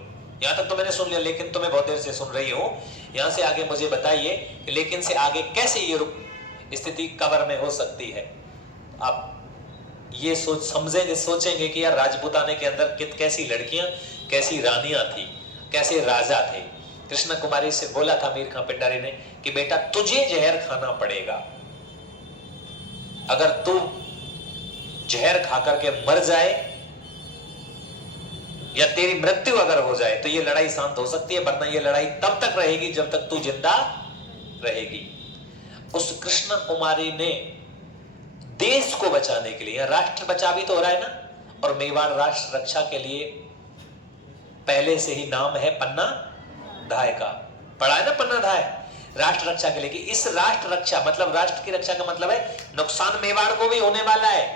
यहां तक तो मैंने सुन लिया, लेकिन तो मैं बहुत देर से सुन रही हूं, यहां से आगे मुझे बताइए कि लेकिन से आगे कैसे ये स्थिति कबर में हो सकती है। आप ये सोच समझेंगे, सोचेंगे कि यार राजपूताने के अंदर कैसी लड़कियां, कैसी रानियां थी, कैसे राजा थे। कृष्ण कुमारी से बोला था अमीर खान पिंडारी ने कि बेटा तुझे जहर खाना पड़ेगा, अगर तू जहर खाकर के मर जाए या तेरी मृत्यु अगर हो जाए तो ये लड़ाई शांत हो सकती है, वरना ये लड़ाई तब तक रहेगी जब तक तू जिंदा रहेगी। उस कृष्ण कुमारी ने देश को बचाने के लिए, राष्ट्र बचा भी तो हो रहा है ना, और मेवाड़ राष्ट्र रक्षा के लिए पहले से ही नाम है पन्ना धाय का, पढ़ा है ना पन्ना धाय, राष्ट्र रक्षा के लिए। कि इस राष्ट्र रक्षा मतलब राष्ट्र की रक्षा का मतलब है नुकसान मेवाड़ को भी होने वाला है,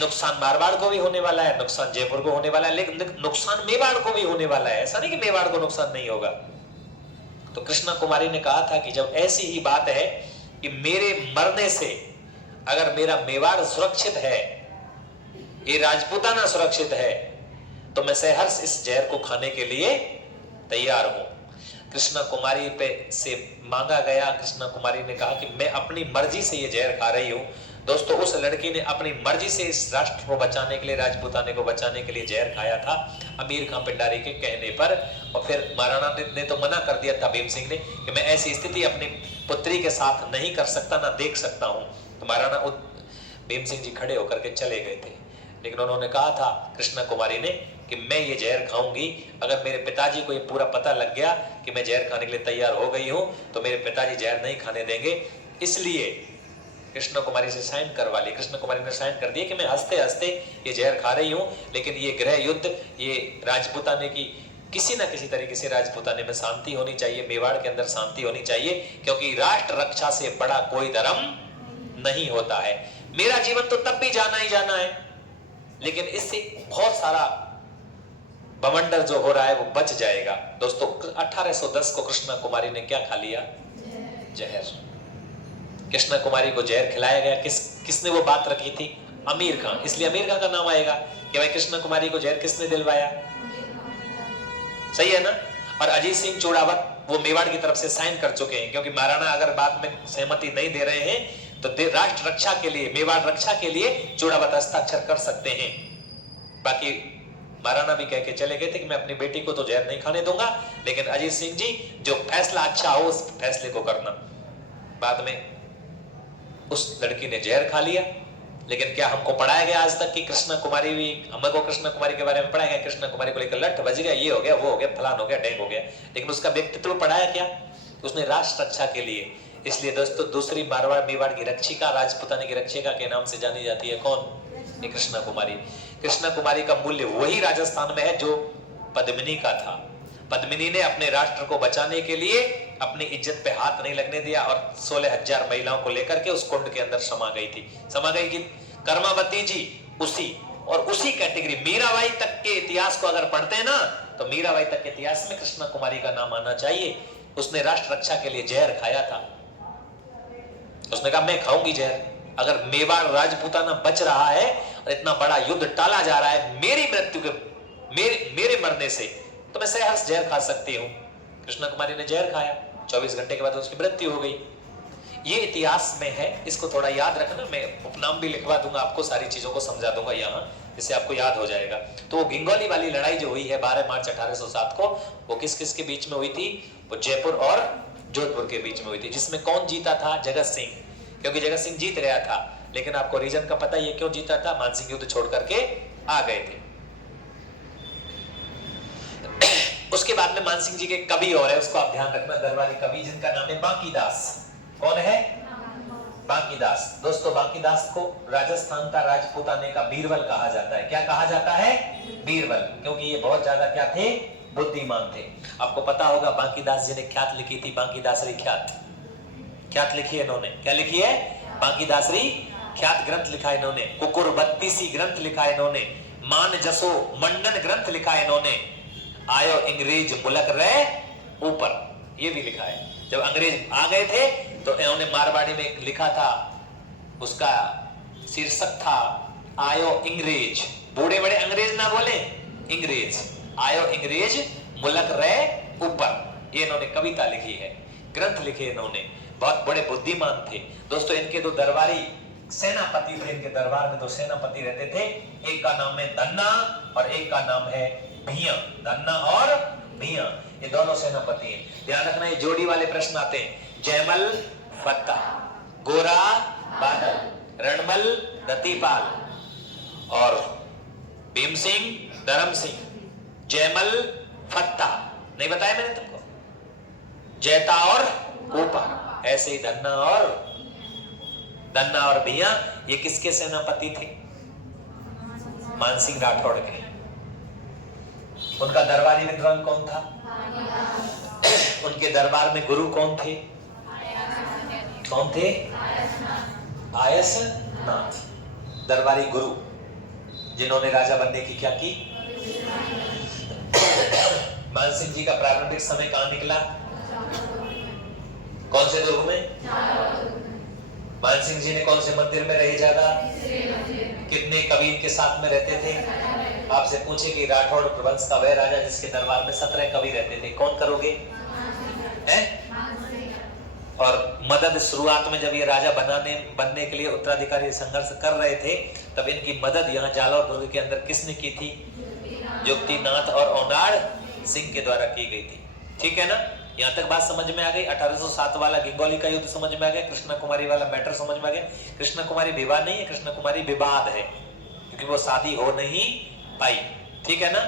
नुकसान मारवाड़ को भी होने वाला है, नुकसान जयपुर को होने वाला है, लेकिन नुकसान मेवाड़ को भी होने वाला है। ऐसा नहीं कि मेवाड़ को नुकसान नहीं होगा। तो कृष्ण कुमारी ने कहा था कि जब ऐसी ही बात है कि मेरे मरने से अगर मेरा मेवाड़ सुरक्षित है, ये राजपूताना सुरक्षित है, तो मैं सहर्ष इस जहर को खाने के लिए तैयार हूं। कृष्ण कुमारी पे से मांगा गया, कृष्ण कुमारी ने कहा कि मैं अपनी मर्जी से ये जहर खा रही हूं। दोस्तों उस लड़की ने अपनी मर्जी से इस राष्ट्र को बचाने के लिए, राजपूताने को बचाने के लिए जहर खाया था अमीर खान पिंडारी के कहने पर। और फिर महाराणा ने तो मना कर दिया था भीम सिंह ने कि मैं ऐसी स्थिति अपनी पुत्री के साथ नहीं कर सकता, ना देख सकता हूं। तो महाराणा भीम सिंह जी खड़े होकर के चले गए थे, लेकिन उन्होंने कहा था कृष्ण कुमारी ने कि मैं ये जहर खाऊंगी, अगर मेरे पिताजी को ये पूरा पता लग गया कि मैं जहर खाने के लिए तैयार हो गई हूं तो मेरे पिताजी जहर नहीं खाने देंगे। इसलिए कृष्ण कुमारी से साइन करवा ली। कृष्ण कुमारी ने साइन कर दिया कि मैं हंसते हंसते ये जहर खा रही हूं, लेकिन ये गृह युद्ध, ये राजपूताने की किसी ना किसी तरीके से राजपूताने में शांति होनी चाहिए, मेवाड़ के अंदर शांति होनी चाहिए, क्योंकि राष्ट्र रक्षा से बड़ा कोई धर्म नहीं होता है। मेरा जीवन तो तब भी जाना ही जाना है, लेकिन इससे बहुत सारा बवंडर जो हो रहा है वो बच जाएगा। दोस्तों 1810 को कृष्ण कुमारी ने क्या खा लिया? जहर। कृष्ण कुमारी को जहर खिलाया गया। किसने वो बात रखी थी? अमीर खान। इसलिए अमीर खान का नाम आएगा कि भाई कृष्ण कुमारी को जहर किसने दिलवाया। सही है ना। और अजीत सिंह चोड़ावत वो मेवाड़ की तरफ से साइन कर चुके हैं, क्योंकि महाराणा अगर बाद में सहमति नहीं दे रहे हैं तो राष्ट्र रक्षा के लिए, मेवाड़ रक्षा के लिए चोड़ावत हस्ताक्षर कर सकते हैं। बाकी महाराणा भी कह के चले गए थे कि मैं अपनी बेटी को तो जहर नहीं खाने दूंगा, लेकिन अजीत सिंह जी जो फैसला अच्छा हो उस फैसले को करना। बाद में उस लड़की ने जहर खा लिया, लेकिन क्या हमको पढ़ाया गया आज तक कि कृष्ण कुमारी भी, हमको कृष्ण कुमारी के बारे में पढ़ाया गया, कृष्ण कुमारी को लेकर लठ बज गया, ये हो गया, वो हो गया, फलान हो गया, ढेंग हो गया, लेकिन उसका व्यक्तित्व पढ़ाया क्या? उसने राष्ट्र रक्षा के लिए। इसलिए दोस्तों दूसरी मारवाड़ मेवाड़ की रक्षिका, राजपूतानी की रक्षिका के नाम से जानी जाती है। कौन? ये कृष्ण कुमारी। कृष्ण कुमारी का मूल्य वही राजस्थान में है जो पद्मिनी का था। पद्मिनी ने अपने राष्ट्र को बचाने के लिए अपनी इज्जत पे हाथ नहीं लगने दिया और 16,000 महिलाओं को लेकर के उस कुंड के अंदर समा गई थी। समा गई कि कर्मावती जी उसी और उसी कैटेगरी, मीराबाई तक के इतिहास को अगर पढ़ते हैं ना तो मीराबाई तक के इतिहास में कृष्ण कुमारी का नाम आना चाहिए। उसने राष्ट्र रक्षा के लिए जहर खाया था। उसने कहा मैं खाऊंगी जहर, अगर मेवाड़ राजपूताना बच रहा है और इतना बड़ा युद्ध टाला जा रहा है मेरी मृत्यु के, मेरे मरने से, तो मैं सहर्ष जहर खा सकती हूँ। कृष्ण कुमारी ने जहर खाया, 24 घंटे के बाद उसकी मृत्यु हो गई। ये इतिहास में है, इसको थोड़ा याद रखना। मैं उपनाम भी लिखवा दूंगा आपको, सारी चीजों को समझा दूंगा यहाँ, जिससे आपको याद हो जाएगा। तो वो गिंगोली वाली लड़ाई जो हुई है 12 मार्च 1807 को, वो किस किस के बीच में हुई थी? वो जयपुर और जोधपुर के बीच में हुई थी। जिसमें कौन जीता था? जगत सिंह। क्योंकि जगत सिंह जीत गया था, लेकिन आपको रीजन का पता है क्यों जीता था? मानसिंह युद्ध छोड़ करके आ गए थे। उसके बाद में मानसिंह जी के कवि और है, उसको आप ध्यान रखना, दरबारी कवि जिनका नाम है बांकीदास। कौन है? बांकीदास। दोस्तों बांकीदास को राजस्थान का राजपूताने का बीरबल कहा जाता है। क्या कहा जाता है? बीरबल। क्योंकि ये बहुत ज्यादा क्या थे? बुद्धिमान थे। आपको पता होगा बांकीदास जी ने ख्यात लिखी थी, बांकीदासरी ख्यात। ख्यात लिखी है इन्होंने। क्या लिखी है? बांकीदासरी ख्यात ग्रंथ लिखा है इन्होंने। कुकुर बत्तीसी ग्रंथ लिखा है इन्होंने। मान जसो मंडन ग्रंथ लिखा है इन्होंने। आयो अंग्रेज मुलक रहे ऊपर, ये भी लिखा है। जब अंग्रेज आ गए थे तो इन्होंने मारवाड़ी में लिखा था, उसका शीर्षक था आयो अंग्रेज। बूढ़े बड़े अंग्रेज ना बोले, अंग्रेज। आयो अंग्रेज मुलक रहे ऊपर, ये इन्होंने कविता लिखी है, ग्रंथ लिखे इन्होंने। बहुत बड़े बुद्धिमान थे। दोस्तों इनके दो दरबारी सेनापति थे, इनके दरबार में दो सेनापति रहते थे। एक का नाम है धन्ना और एक का नाम है भिया। धन्ना और भिया, ये दोनों सेनापति हैं। ध्यान रखना, ये जोड़ी वाले प्रश्न आते हैं। जयमल फत्ता, गोरा बादल, रणमल रतिपाल और भीम सिंह धर्म सिंह। जयमल फत्ता नहीं बताया मैंने तुमको, जैता और कोपा। ऐसे ही धन्ना और भिया, ये किसके सेनापति थे? मानसिंह राठौड़ के। उनका दरबारी विद्वान कौन था? उनके दरबार में गुरु कौन थे? कौन थे? आयस नाथ, दरबारी गुरु, जिन्होंने राजा बनने की क्या की? मानसिंह जी का प्रारंभिक समय कहां निकला? कौन से दुर्ग में? मानसिंह जी ने कौन से मंदिर में रहे ज्यादा? कितने कवि के साथ में रहते थे? आपसे पूछे कि राठौड़ वंश का वह राजा जिसके दरबार में 17 कवि रहते थे, कौन करोगे? और मदद शुरुआत में जब ये राजा बनने के लिए उत्तराधिकारी संघर्ष कर रहे थे, तब इनकी मदद यहाँ जालौर दुर्ग के अंदर किसने की थी? युक्तिनाथ और ओनाड़ सिंह के द्वारा की गई थी। ठीक है ना? यहाँ तक बात समझ में आ गई। 1807 वाला गिंगोली का युद्ध समझ में आ गया। कृष्ण कुमारी वाला मैटर समझ में आ गया। कृष्ण कुमारी विवाद नहीं है, कृष्ण कुमारी विवाद है, क्योंकि वो शादी हो नहीं पाई। ठीक है ना?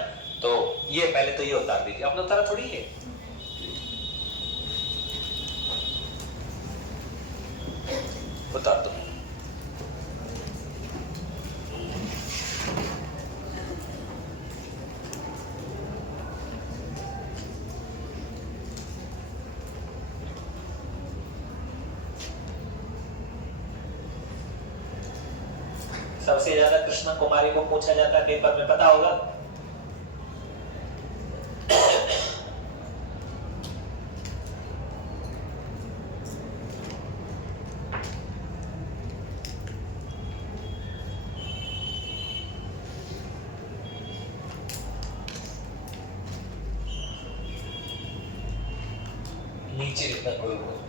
तो ये पहले तो ये उतार दीजिए, आपने उतारा थोड़ी है। उतार दो। सबसे ज्यादा कृष्ण कुमारी को पूछा जाता है पेपर में, पता होगा? नीचे लिखना गोल गोल।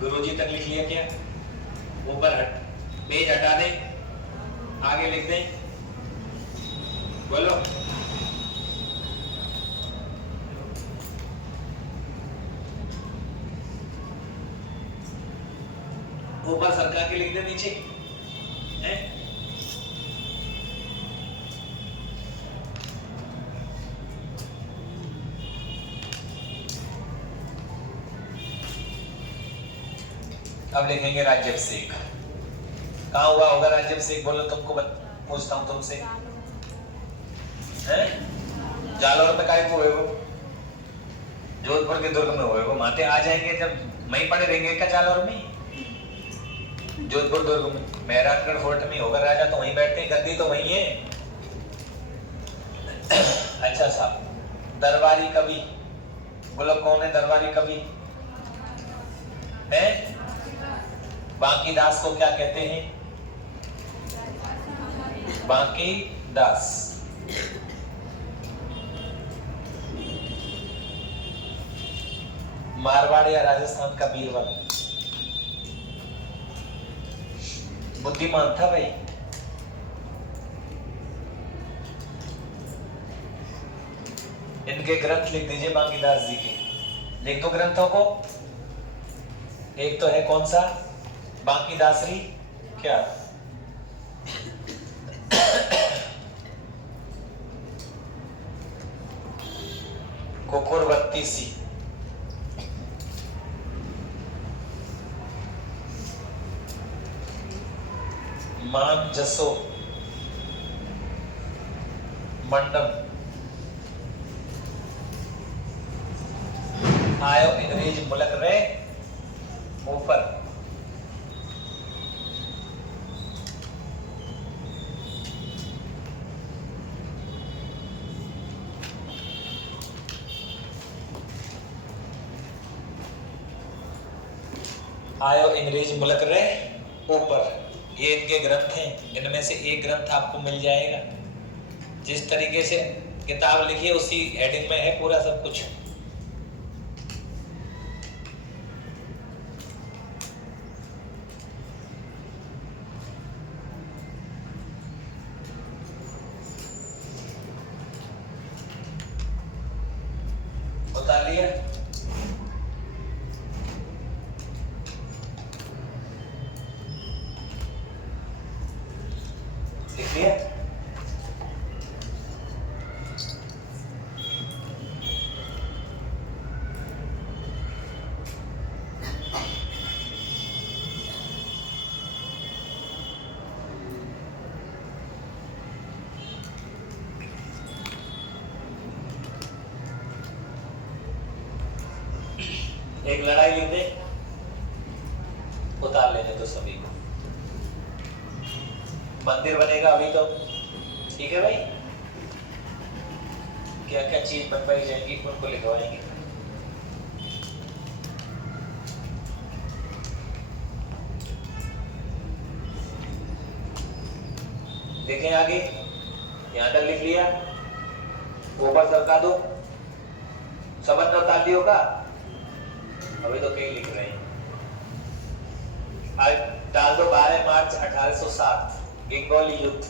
गुरुजी तक लिख लिया क्या? ऊपर पेज हटा दें, आगे लिख दें। बोलो। ऊपर सरका के लिख दे, नीचे है? अब लिखेंगे राज्याभिषेक। कहाँ हुआ होगा राज्याभिषेक? बोलो, तुमको पूछता हूँ तुमसे, हैं? जालौर में काय को हुए वो? जोधपुर के दुर्ग में हुए वो। माते आ जाएंगे जब वहीं पड़े रहेंगे क्या जालौर में? जोधपुर दुर्ग में, मेहरानगढ़ फोर्ट में होगा राजा, तो वहीं बैठते हैं, गद्दी तो वहीं है। अच्छा साहब, दरबारी कवि बोलो, कौन है दरबारी कवि? है? बांकी दास को क्या कहते हैं? बांकी दास। मारवाड़ या राजस्थान का बीरबल? बुद्धिमान था भाई। इनके ग्रंथ लिख दीजिए बांकी दास जी के। लिख दो ग्रंथों को। एक तो है कौन सा? बांकी दासरी क्या? कुकुर बत्तीसी, मान जसो मंडम, आयो अंग्रेज मुलक रे ऊपर। आयो अंग्रेज मुलक रे ऊपर। ये इनके ग्रंथ हैं। इनमें से एक ग्रंथ आपको मिल जाएगा। जिस तरीके से किताब लिखी है उसी हेडिंग में है पूरा सब कुछ। बता लिया? लिख लिया? एक लड़ाई लिख दे, उतार ले। लेने तो सभी को। मंदिर बनेगा अभी तो, ठीक है भाई, क्या क्या चीज बनवाई जाएंगी उनको लिखवाएंगे। देखें आगे, यहां तक लिख लिया, ऊपर सरका दो, समझ उतार दियो का, अभी तो कई लिख रहे हैं। आज डाल दो 12 मार्च 1807 बंगाली युद्ध।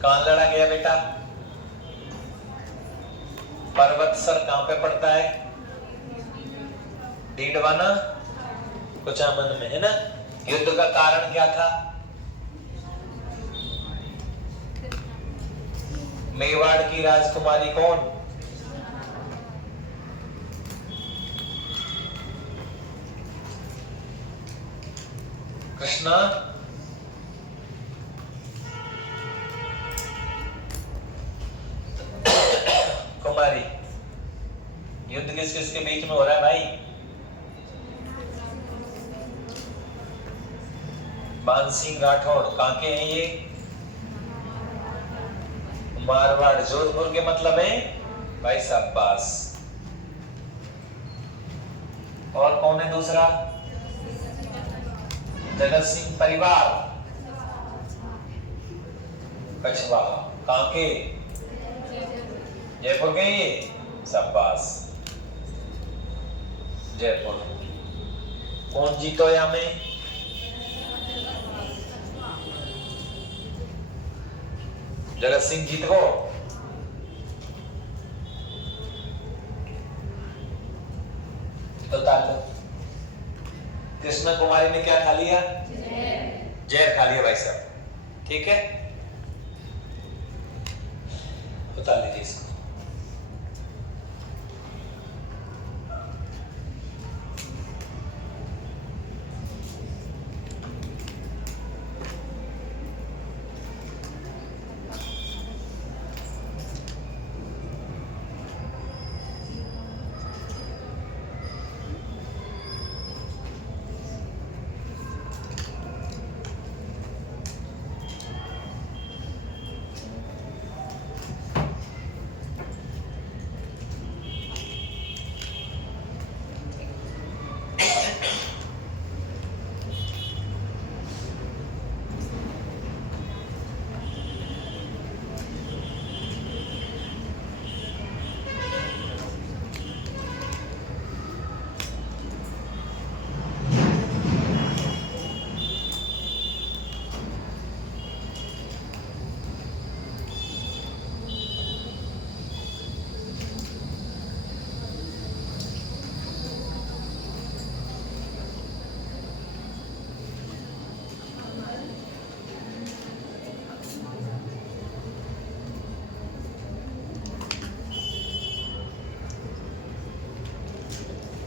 कहां लड़ा गया बेटा? पर्वतसर कहां पे पड़ता है? डीडवाना कुचामन में, है ना। युद्ध का कारण क्या था? मेवाड़ की राजकुमारी कौन? कृष्णा। कुमारी। युद्ध किस किस के बीच में हो रहा है भाई? मानसिंह राठौड़। कहां के हैं ये? मारवाड़, जोधपुर के मतलब है भाई साहब बास। और कौन है दूसरा? जगत सिंह परिवार, कछवा। कहां के? जयपुर के ये शाबाश, जयपुर। कौन जीतो या में? जगत सिंह जीत गो। तो तालो कृष्ण कुमारी ने क्या खा लिया? जहर खा लिया भाई साहब, ठीक है। बता लीजिए इसको।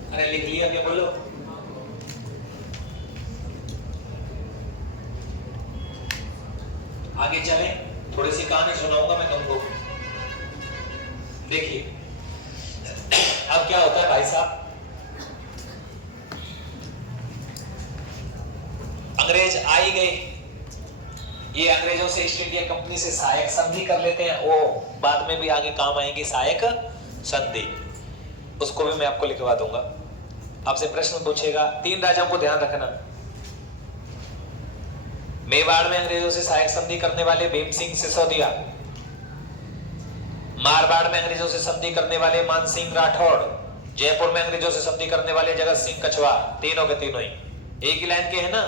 अरे लिख लिया क्या? बोलो। आगे चले, थोड़ी सी कहानी सुनाऊंगा मैं तुमको। देखिए अब क्या होता है भाई साहब, अंग्रेज आई गए, ये अंग्रेजों से ईस्ट इंडिया कंपनी से सहायक संधि कर लेते हैं। वो बाद में भी आगे काम आएंगे सहायक संधि, उसको भी मैं आपको लिखवा दूंगा। आपसे प्रश्न पूछेगा, 3 राजाओं को ध्यान रखना। मेवाड़ में अंग्रेजों से सहायक संधि करने वाले भीम सिंह सिसोदिया, मारवाड़ में अंग्रेजों से संधि करने वाले मानसिंह राठौड़, जयपुर में अंग्रेजों से संधि करने वाले जगत सिंह कछवा। तीनों के तीनों ही एक ही लाइन के हैं ना।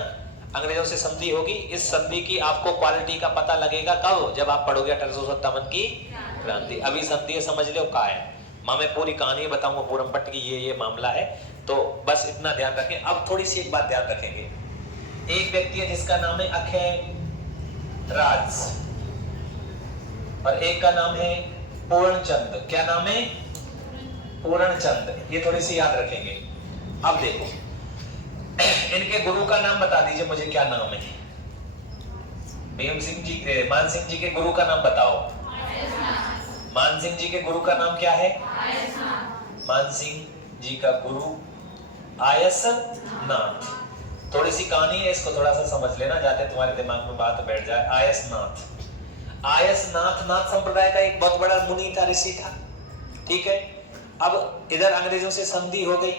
अंग्रेजों से संधि होगी। इस संधि की आपको क्वालिटी का पता लगेगा कब? जब आप पढ़ोगे 1857 की क्रांति। अभी संधि समझ लो का है, मैं पूरी कहानी बताऊंगा पूरमपट्ट की, ये मामला है, तो बस इतना ध्यान रखें। अब थोड़ी सी एक बात ध्यान रखेंगे, एक व्यक्ति है जिसका नाम है अक्षय राज और एक का नाम है पूर्णचंद। क्या नाम है? पूर्णचंद। ये थोड़ी सी याद रखेंगे। अब देखो इनके गुरु का नाम बता दीजिए मुझे, क्या नाम है? भीम सिंह जी के, मान सिंह जी के गुरु का नाम बताओ। मान सिंह जी के गुरु का नाम क्या है? मान सिंह जी का गुरु आयसनाथ। थोड़ी सी कहानी है, इसको थोड़ा सा समझ लेना, जाते तुम्हारे दिमाग में बात बैठ जाए। आयसनाथ, आयसनाथ नाथ संप्रदाय का एक बहुत बड़ा मुनि था, ऋषि था। ठीक है, अब इधर अंग्रेजों से संधि हो गई,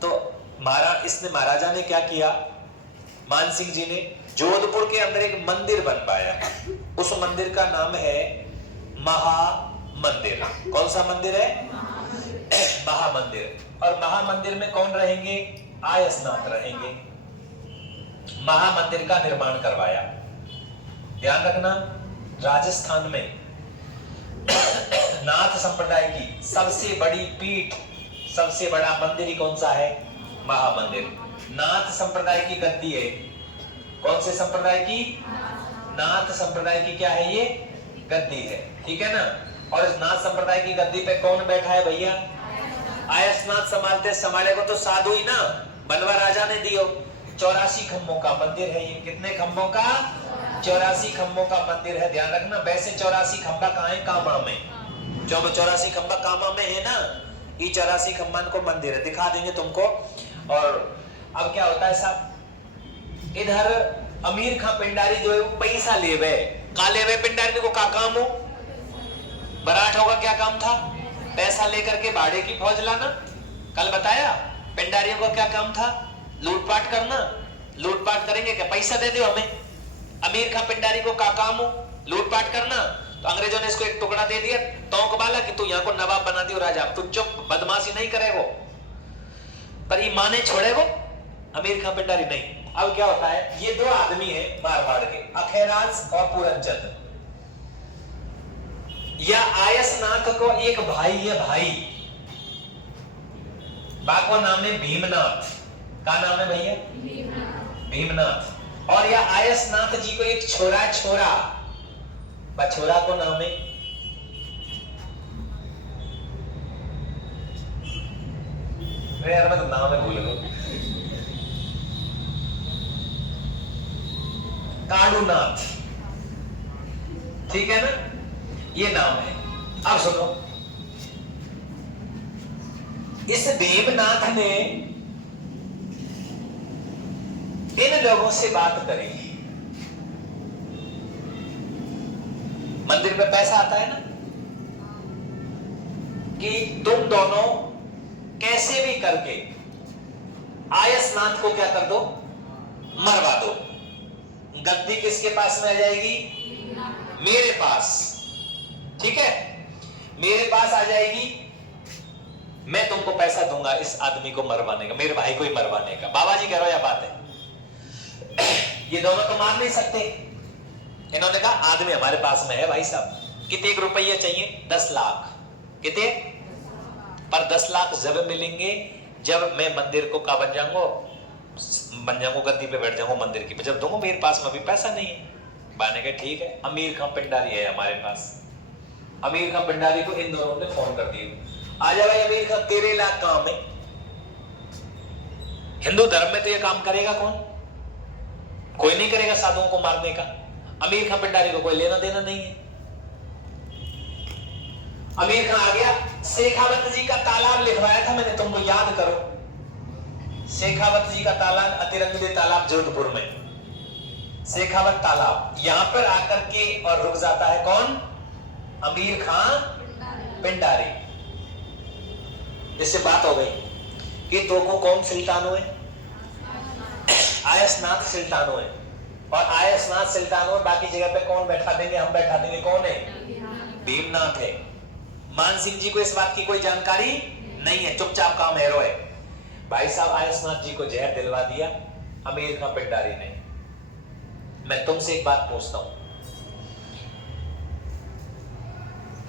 तो महाराजा ने क्या किया, मान सिंह जी ने जोधपुर के अंदर एक मंदिर बनवाया। उस मंदिर का नाम है महामंदिर। कौन सा मंदिर है? महामंदिर। और महामंदिर में कौन रहेंगे? आयसनाथ रहेंगे। महामंदिर का निर्माण करवाया। ध्यान रखना, राजस्थान में नाथ संप्रदाय की सबसे बड़ी पीठ, सबसे बड़ा मंदिर ही कौन सा है? महामंदिर। नाथ संप्रदाय की गद्दी है। कौन से संप्रदाय की? नाथ संप्रदाय की क्या है? ये गद्दी है। ठीक है ना? और इस नाथ संप्रदाय की गद्दी पे कौन बैठा है भैया? आयसनाथ। संभाले को तो साधु ही ना, बनवा राजा ने दियो। 84 खंभों का मंदिर है ये। कितने खंभों का? 84 खंभों का मंदिर है। ध्यान रखना, वैसे 84 खंभा कहाँ है? कामा में। जो 84 खंभा कामा में है ना, ये 84 खंभा को मंदिर है, दिखा देंगे तुमको। और अब क्या होता है साहब, इधर अमीर खां पिंडारी जो है वो पैसा ले वे, काले वे पिंडारी को का काम हो? मराठों का क्या काम था? पैसा लेकर के भाड़े की फौज लाना। कल बताया पिंडारियों का क्या काम था? लूटपाट करना। लूटपाट करेंगे क्या? पैसा दे दो हमें। अमीर खां पिंडारी को का काम हो? लूटपाट करना। तो अंग्रेजों ने इसको एक टुकड़ा दे दिया, तोंक बाला कि तू यहाँ को नवाब बना दियो राजा, तू चुप, बदमाशी नहीं करेगो। पर ये माने छोड़ेगो अमीर खां पिंडारी नहीं। अब क्या होता है, ये दो आदमी है मारवाड़ के, अखेराज और पूरनचंद। या आयसनाथ को एक भाई है, भाई बाको नाम है भीमनाथ। का नाम है भैया? भीमनाथ। और या आयसनाथ जी को एक छोरा, छोरा छोरा को नाम है यार, मैं तो नाम है भूल गया, काडूनाथ। ठीक है ना, ये नाम है। अब सुनो, इस भीमनाथ ने इन लोगों से बात करी। मंदिर पे पैसा आता है ना, कि तुम दोनों कैसे भी करके आयसनाथ को क्या कर दो? मरवा दो। गद्दी किसके पास में आ जाएगी? मेरे पास। ठीक है, मेरे पास आ जाएगी। मैं तुमको पैसा दूंगा इस आदमी को मरवाने का, मेरे भाई को ही मरवाने का। बाबा जी कह रहे हो, या बात है। ये दोनों तो मार नहीं सकते। इन्होंने कहा आदमी हमारे पास में है भाई साहब, कितने रुपये चाहिए? 10 लाख। कितने? पर 10 लाख जब मिलेंगे जब मैं मंदिर को का बन जाऊंगा, गद्दी पे बैठ जाऊंगा मंदिर की, जब दूंगा। मेरे पास में अभी पैसा नहीं है। बाने के ठीक है, अमीर खां पिंडारी है हमारे पास। अमीर खां पिंडारी को इन दोनों ने फोन कर दिया, आजा भाई अमीर खां, 13 लाख काम है। हिंदू धर्म में तो ये काम करेगा कौन? कोई नहीं करेगा साधुओं को मारने का। अमीर खां पिंडारी को कोई लेना देना नहीं है। अमीर खां आ गया, शेखावत जी का तालाब लिखवाया था मैंने, तुमको याद करो। शेखावत जी का तालाब, अतिरंगीले तालाब जोधपुर में, शेखावत तालाब। यहां पर आकर के और रुक जाता है कौन? अमीर खां पिंडारी। इससे बात हो गई कि तो को कौन सुल्तान हुए? आयसनाथ सुल्तान हुए। और आयसनाथ सुल्तान हुए, बाकी जगह पे कौन बैठा देंगे? हम बैठा देंगे। कौन है? भीमनाथ है। मान सिंह जी को इस बात की कोई जानकारी नहीं है, चुपचाप काम हेरो है। भाई साहब आयसनाथ जी को जहर दिलवा दिया अमीर खां पिंडारी ने। मैं तुमसे एक बात पूछता हूं,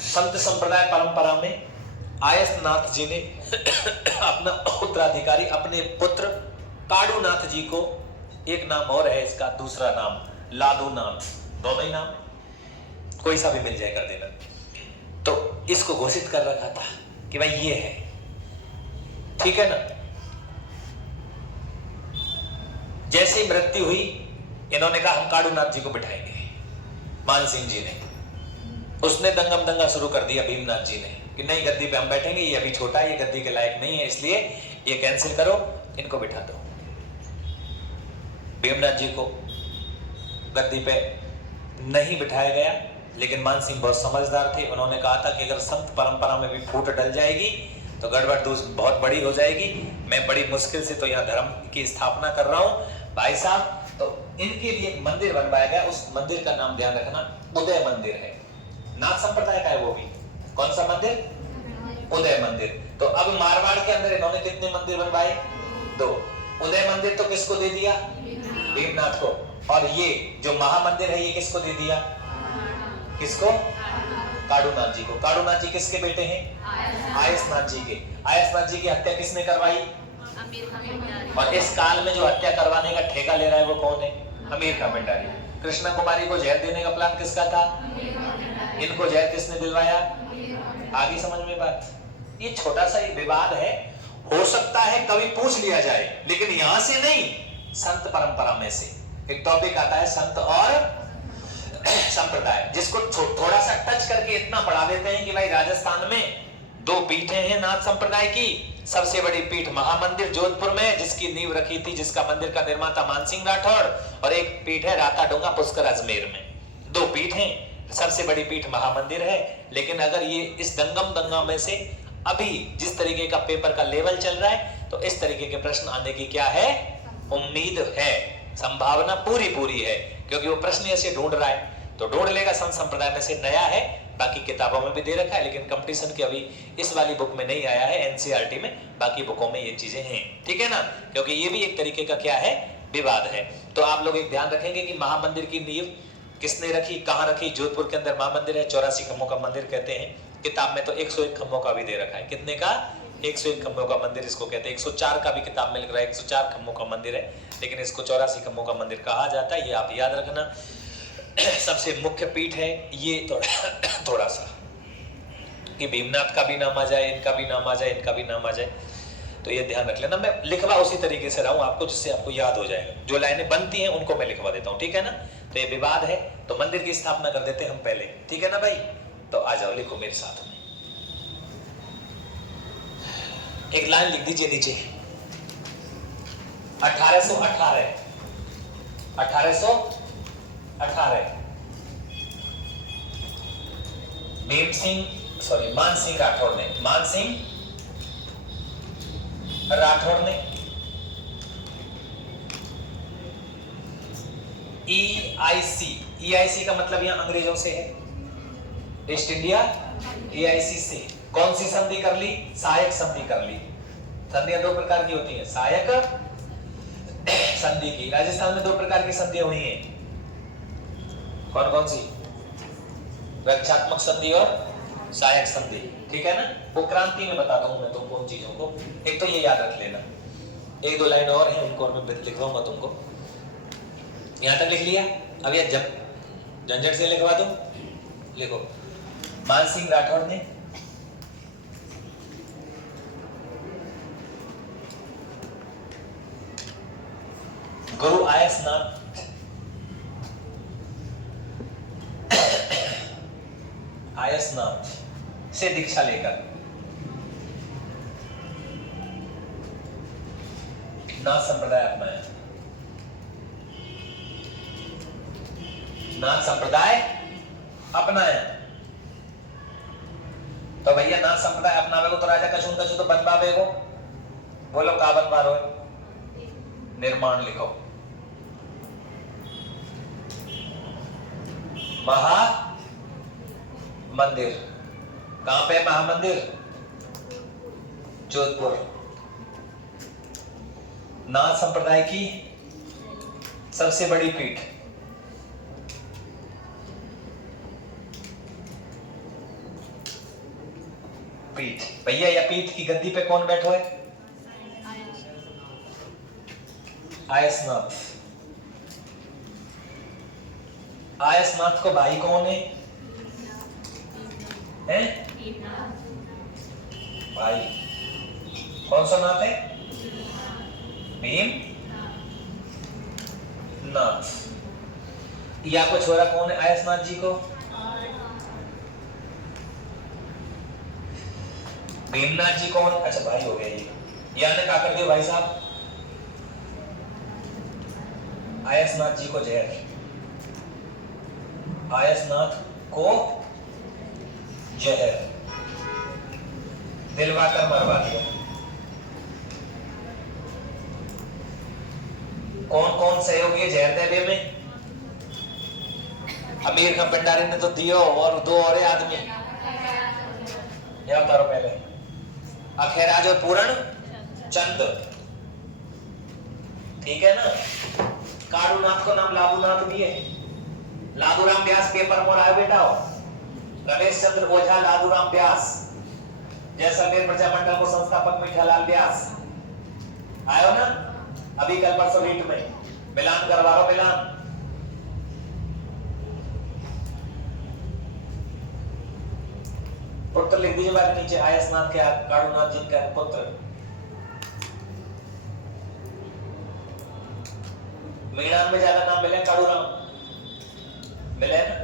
संत संप्रदाय परंपरा में आयसनाथ जी ने अपना उत्तराधिकारी, अपने पुत्र काडूनाथ जी को, एक नाम और है इसका, दूसरा नाम लादूनाथ, दोनों ही नाम कोई सा भी मिल जाए कर देना, तो इसको घोषित कर रखा था कि भाई ये है। ठीक है ना, जैसे ही मृत्यु हुई, इन्होंने कहा हम काड़ूनाथ जी को बिठाएंगे। मान सिंह जी ने, उसने दंगम दंगा शुरू कर दिया भीमनाथ जी ने कि नहीं, गद्दी पे हम बैठेंगे, ये अभी छोटा है, ये गद्दी के लायक नहीं है, इसलिए ये कैंसिल करो, इनको बिठा दो। भीमनाथ जी को गद्दी पे नहीं बिठाया गया, लेकिन मान सिंह बहुत समझदार थे। उन्होंने कहा था कि अगर संत परंपरा में भी फूट डल जाएगी तो गड़बड़ बहुत बड़ी हो जाएगी। मैं बड़ी मुश्किल से तो यहाँ धर्म की स्थापना कर रहा हूँ भाई साहब। तो इनके लिए एक मंदिर बनवाया गया, उस मंदिर का नाम ध्यान रखना, उदय मंदिर है। नाथ संप्रदाय का है वो भी। कौन सा मंदिर? उदय मंदिर। तो अब मारवाड़ के अंदर इन्होंने कितने मंदिर बनवाए? 2। उदय मंदिर तो किसको दे दिया? भीमनाथ को। और ये जो महामंदिर है ये किसको दे दिया? किसको? काड़ूनाथ जी को। काड़ूनाथ जी किसके बेटे हैं? आयसनाथ जी के। आयसनाथ जी की हत्या किसने करवाई? और इस काल में जो हत्या करवाने का ठेका ले रहा है वो कौन है? अमीर का भंडारी। कृष्णा कुमारी को जहर देने का प्लान किसका था? इनको जहर किसने दिलवाया? आगे समझ में बात। ये छोटा सा विवाद है, हो सकता है कभी पूछ लिया जाए, लेकिन यहां से नहीं, संत परंपरा में से एक टॉपिक आता है, संत और संप्रदाय, जिसको थोड़ा सा टच करके इतना पढ़ा देते हैं कि भाई राजस्थान में 2 पीठें हैं नाथ संप्रदाय की। सबसे बड़ी पीठ महामंदिर जोधपुर में, जिसकी नींव रखी थी, जिसका मंदिर का निर्माता मानसिंह राठौड़, और एक पीठ है राता डोंगा पुष्कर अजमेर में। 2 पीठ हैं, सबसे बड़ी पीठ महामंदिर है। लेकिन अगर ये इस दंगम दंगा में से अभी जिस तरीके का पेपर का लेवल चल रहा है, तो इस तरीके के प्रश्न आने की क्या है? उम्मीद है, संभावना पूरी है, क्योंकि वो प्रश्न ऐसे ढूंढ रहा है तो ढूंढ लेगा। संत संप्रदाय में से नया है, बाकी किताबों में भी दे रखा है, लेकिन कंपटीशन की अभी इस वाली बुक में नहीं आया है, एनसीईआरटी में। बाकी बुकों में ये चीजें हैं, ठीक है ना, क्योंकि ये भी एक तरीके का क्या है? विवाद है। तो आप लोग एक ध्यान रखेंगे कि महामंदिर की नींव किसने रखी, कहां रखी? जोधपुर के अंदर महामंदिर है, 84 खम्भों का मंदिर कहते हैं। किताब में तो 101 खम्भों का भी दे रखा है। कितने का? 101 खम्भों का मंदिर इसको कहते हैं। 104 का भी किताब में लिख रहा है, 104 खम्भों का मंदिर है, लेकिन इसको 84 खम्भों का मंदिर कहा जाता है। ये आप याद रखना। सबसे मुख्य पीठ है ये। थोड़ा सा कि भीमनाथ का भी नाम आ जाए, इनका भी नाम आ जाए, इनका भी नाम आ जाए, तो ये ध्यान रख लेना। मैं लिखवा उसी तरीके से रहा हूं आपको, जिससे आपको याद हो जाएगा। जो लाइनें बनती हैं उनको मैं लिखवा देता हूं, ठीक है ना। तो ये विवाद है, तो मंदिर की स्थापना कर देते हम पहले, ठीक है ना भाई। तो आ जाओ, लिखो मेरे साथ में। एक लाइन लिख दीजिए नीचे, 1818 मानसिंह राठौड़ ने EIC का मतलब यहां अंग्रेजों से है, ईस्ट इंडिया EIC से कौन सी संधि कर ली? सहायक संधि कर ली। संधियां 2 प्रकार की होती हैं, सहायक संधि की। राजस्थान में 2 प्रकार की संधियां हुई हैं। कौन कौन सी? रक्षात्मक संधि और सहायक संधि, ठीक है ना। वो क्रांति में बताता हूं मैं तुमको उन चीजों को। एक तो ये याद रख लेना, 1-2 लाइन और है, उनको मैं लिखवाऊंगा तुमको। यहां तक लिख लिया? अब ये जब झंझट से लिखवा दूं, लिखो। मानसिंह राठौड़ ने गुरु आयसनाथ से दीक्षा लेकर नाथ संप्रदाय अपनाया। नाथ संप्रदाय अपनाया। तो भैया नाथ संप्रदाय अपनावे को तो राजा कछुन तो बनवावे को। बोलो का बनवा रो? निर्माण लिखो। महामंदिर कहां पे? महामंदिर जोधपुर। नाथ संप्रदाय की सबसे बड़ी पीठ भैया, या पीठ की गद्दी पे कौन बैठो है? आयसनाथ। आयसनाथ को भाई कौन है? भाई कौन सा नाथ है? भीम नाथ। या को छोरा कौन है आयसनाथ जी को? भीमनाथ जी कौन? अच्छा भाई हो गया ये। या ने क्या कर दिया भाई साहब? आयसनाथ जी को जहर, आयसनाथ को जहर दिलवा कर मरवा दिया। कौन कौन सहयोगी है जहर देवे में? अमीर खान भंडारी ने तो दियो और दो और आदमी, या उतारो पहले। अखेराज और पूरण चंद, ठीक है ना। काड़ूनाथ को नाम लादूनाथ भी है। लादूराम व्यास पेपर पर आए बेटा हो। रमेश चंद्र ओझा लादूराम व्यास, जैसलमेर प्रजामंडल को संस्थापक मीठालाल व्यास आयो ना अभी कल परसों रीट में। मिलान करवा लो, मिलान। पुत्र लिख दीजिए बाकी नीचे, आयसनाथ के काड़ूनाथ जी का पुत्र। मीणान में ज्यादा नाम मिले, काड़ूराम मिले ना।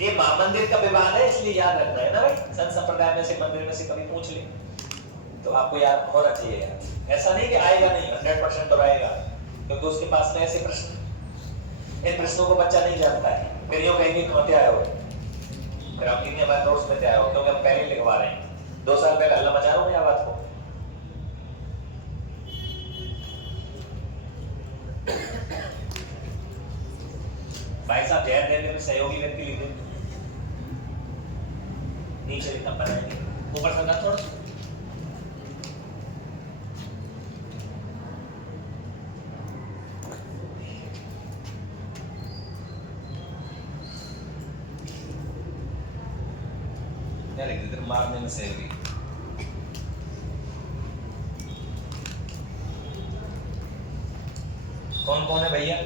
ये महामंदिर का विवाद है इसलिए याद रखना है ना भाई। संत संप्रदाय में से मंदिर में से कभी पूछ ले तो आपको याद होना चाहिए यार। ऐसा नहीं कि आएगा नहीं, 100% तो आएगा, क्योंकि उसके पास में ऐसे प्रश्न, इन प्रश्नों को बच्चा नहीं जानता है। फिर यूं कहेंगे कहां से आए हो, फिर आप कितने बार नोट्स में आए हो, क्योंकि हम पहले लिखवा रहे हैं। 2 साल पहले अल्लाह मचा रहा हूं मैं बात को। भाई साहब जहर देने में सहयोगी व्यक्ति लिख दें, नीचे लिखना बनाएंगे, ऊपर सरकार थोड़ा सा। लिख देते मारने में सहयोगी। कौन कौन है भैया?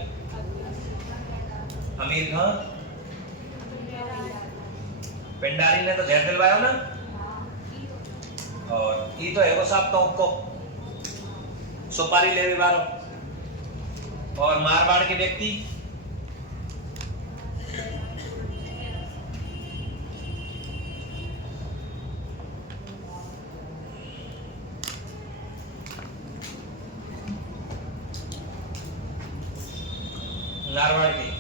अमीर खान पिंडारी ने तो जहर दिलवाया ना, और ये तो है वो साहब तो को सुपारी ले बारो। और मारवाड़ के व्यक्ति मारवाड़ के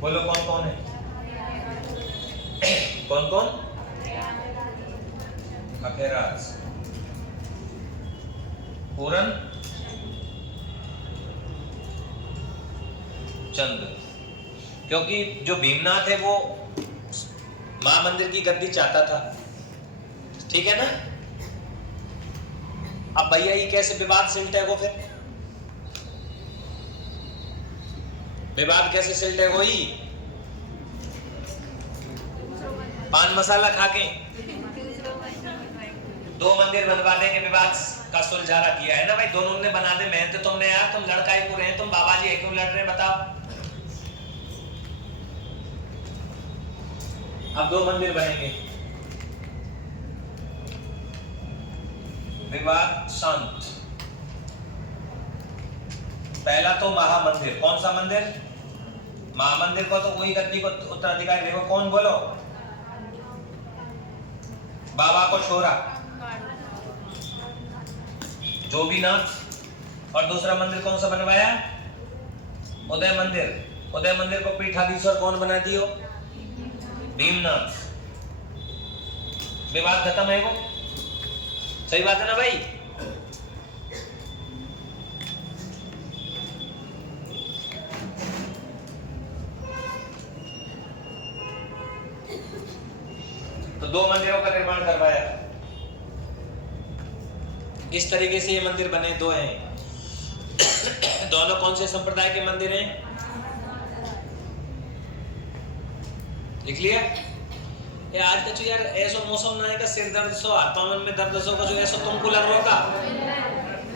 बोलो कौन कौन है? कौन कौन? अखेराज, पूरन चंद। क्योंकि जो भीमनाथ है वो महामंदिर की गद्दी चाहता था, ठीक है ना। अब भैया ये कैसे विवाद सिलटे को, फिर विवाद कैसे सिलटे को? ही पान मसाला खा के 2 मंदिर बनवा देंगे, विवाद का सुलझारा किया है ना भाई। दोनों ने बना दे, मेहनत तुमने यार, तुम लड़का ही पूरे हैं, तुम बाबा जी क्यों लड़ रहे बताओ। अब 2 मंदिर बनेंगे, विवाद शांत। पहला तो महामंदिर, कौन सा मंदिर? महामंदिर को तो वही गद्दी को उत्तराधिकारी देखो, कौन बोलो? बाबा को छोरा जो भी नाथ। और दूसरा मंदिर कौन सा बनवाया? उदय मंदिर। उदय मंदिर को पीठाधीश्वर कौन बना दियो? भीमनाथ। विवाद खत्म है वो, सही बात है ना भाई। तो 2 मंदिरों का निर्माण करवाया। इस तरीके से ये मंदिर बने, 2 हैं। दोनों कौन से संप्रदाय के मंदिर हैं? लिख लिया? ये आज का जो यार ऐसा मौसम ना है का सिर दर्द सो, हाथ में दर्द सो का जो ऐसा तुमको लग रहा होगा।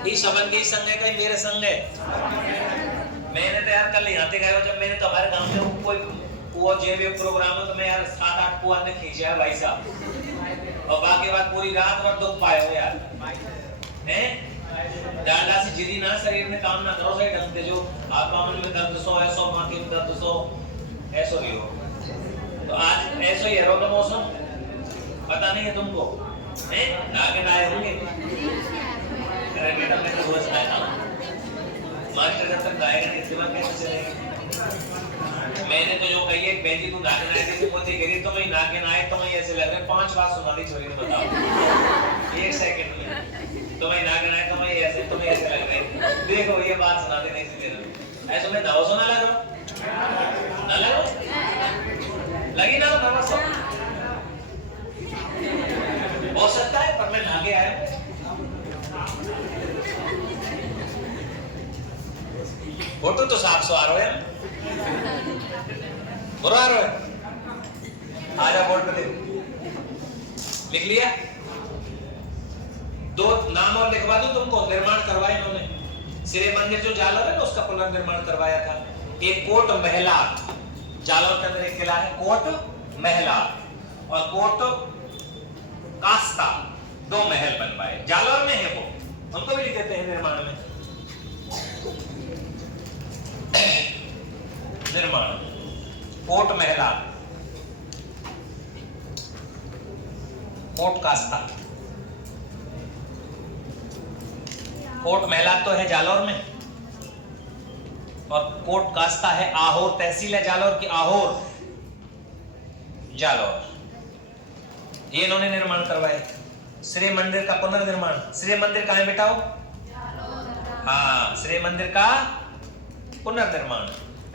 ये सबन के संग है, कहीं मेरे संग है। मैंने तो यार कल यहाँ पे गए हो, जब मैंने तो हमारे गांव में कोई वो जे भी प्रोग्राम है तो मैं यार 7-8 पुआ ने खींचा है भाई साहब, और बाकी बात पूरी रात भर दुख पाए हो यार हैं। डालडा से जिदी ना शरीर में काम ना करो, सही ढंग से जो आत्मा में दर्द सो ऐसो, माथे में दर्द सो ऐसो ही हो। तो आज ऐसो ही है रोग मौसम, पता नहीं है तुमको हैं, नागे नाए होंगे। अरे बेटा मैं तो रोज नाया हूं, मास्टर जब तक नाएगा नहीं दिमाग कैसे चलेगा। मैंने तो जो कही है बेटी तू नागे नाए के बोलती गिरी तो मैं नागे नाए तो मैं ऐसे लग रहा है 5 बार सुना दी छोरी ने, बताओ 1 सेकंड में तो मैं नागे नाए तो मैं ऐसे लग रहा है। देखो ये बात सुना दे नहीं से ऐसे मैं नव सुना लग रहा ना लग लगी ना नव सो हो सकता है, पर मैं नागे आया फोटो तो साफ सो आ रहा है बुरा आ रहा है। आजा बोर्ड पे देख लिख लिया। 2 नाम और लिखवा दूं तुमको। निर्माण करवाया इन्होंने श्री मंदिर जो जालौर है ना उसका पुनर्निर्माण करवाया था। एक कोट महला, जालौर के अंदर एक किला है कोट महला, और कोट कास्ता, 2 महल बनवाए जालौर में है वो, उनको भी लिख देते हैं निर्माण में। निर्माण कोट महला, कोट कास्ता। कोट महला तो है जालौर में, और कोट कास्ता है आहोर, तहसील है जालौर की आहोर, जालौर। ये इन्होंने निर्माण करवाए। श्री मंदिर का पुनर्निर्माण। श्री मंदिर कहां है बेटाओ? हाँ, श्री मंदिर का पुनर्निर्माण।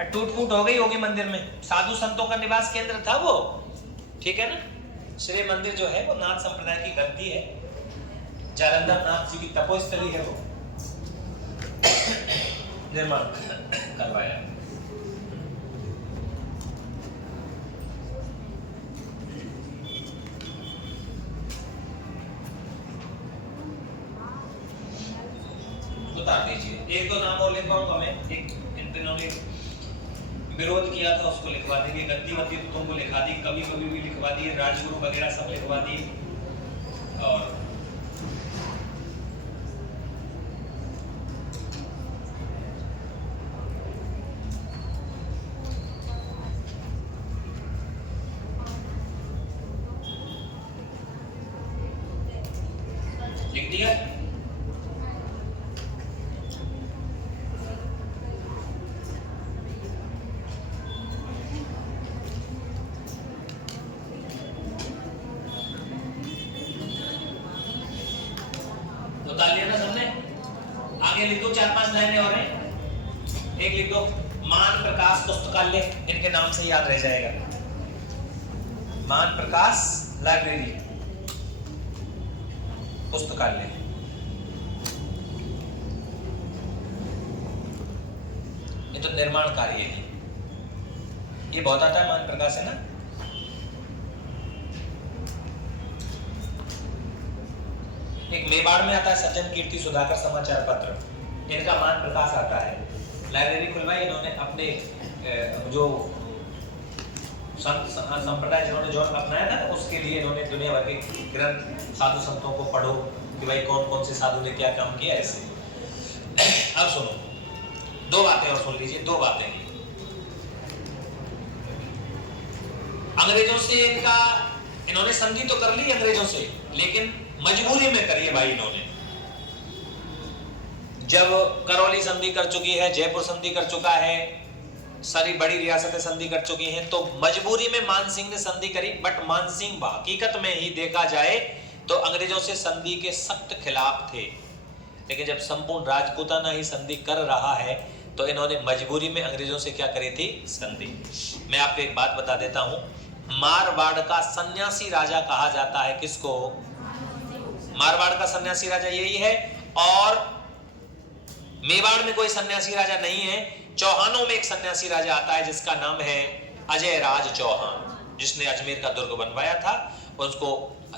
टूट फूट हो गई होगी मंदिर में, साधु संतों का निवास केंद्र था वो, ठीक है ना। श्री मंदिर जो है वो नाथ संप्रदाय की गद्दी है, जालंधर नाथ जी की तपोस्थली है वो, निर्माण करवाया। उतार दीजिए। 1-2 नाम और लिखवाऊंगा मैं, एक इन दिनों ने विरोध किया था उसको लिखवा देंगे। गद्दी वद्दी तो तुमको लिखा दी, कभी कभी भी लिखवा दिए, राजगुरु वगैरह सब लिखवा दिए। और लिख दिया। उतार लिया ना सबने? आगे लिख दो 4-5 लाइनें और हैं। एक लिख दो मान प्रकाश पुस्तकालय, इनके नाम से याद रह जाएगा। मान प्रकाश लाइब्रेरी पुस्तकालय। ये तो निर्माण कार्य है, ये बहुत आता है मान प्रकाश है ना। एक मेवाड़ में आता है सज्जन कीर्ति सुधाकर समाचार पत्र, इनका मान प्रकाश आता है। लाइब्रेरी खुलवाई इन्होंने अपने जो संप्रदाय जिन्होंने जो अपनाया था उसके लिए इन्होंने दुनिया भर के ग्रंथ साधु संतों को पढ़ो कि भाई कौन कौन से साधु ने क्या काम किया ऐसे। अब सुनो 2 बातें और सुन लीजिए, 2 बातें। अंग्रेजों से इन्होंने संधि तो कर ली अंग्रेजों से, लेकिन मजबूरी में करी है भाई इन्होंने। जब करौली संधि कर चुकी है, जयपुर संधि कर चुका है, सारी बड़ी रियासतें संधि कर चुकी हैं, तो मजबूरी में मान सिंह ने संधि करी। बट मान सिंह हकीकत में ही देखा जाए तो अंग्रेजों से संधि के सख्त खिलाफ थे, लेकिन जब संपूर्ण राजपूताना ही संधि कर रहा है तो इन्होंने मजबूरी में अंग्रेजों से क्या करी थी? संधि। मैं आपको एक बात बता देता हूं, मारवाड़ का सन्यासी राजा कहा जाता है किसको? मारवाड़ का सन्यासी राजा यही है। और मेवाड़ में कोई सन्यासी राजा नहीं है। चौहानों में एक सन्यासी राजा आता है जिसका नाम है अजय राज चौहान, जिसने अजमेर का दुर्ग बनवाया था, उसको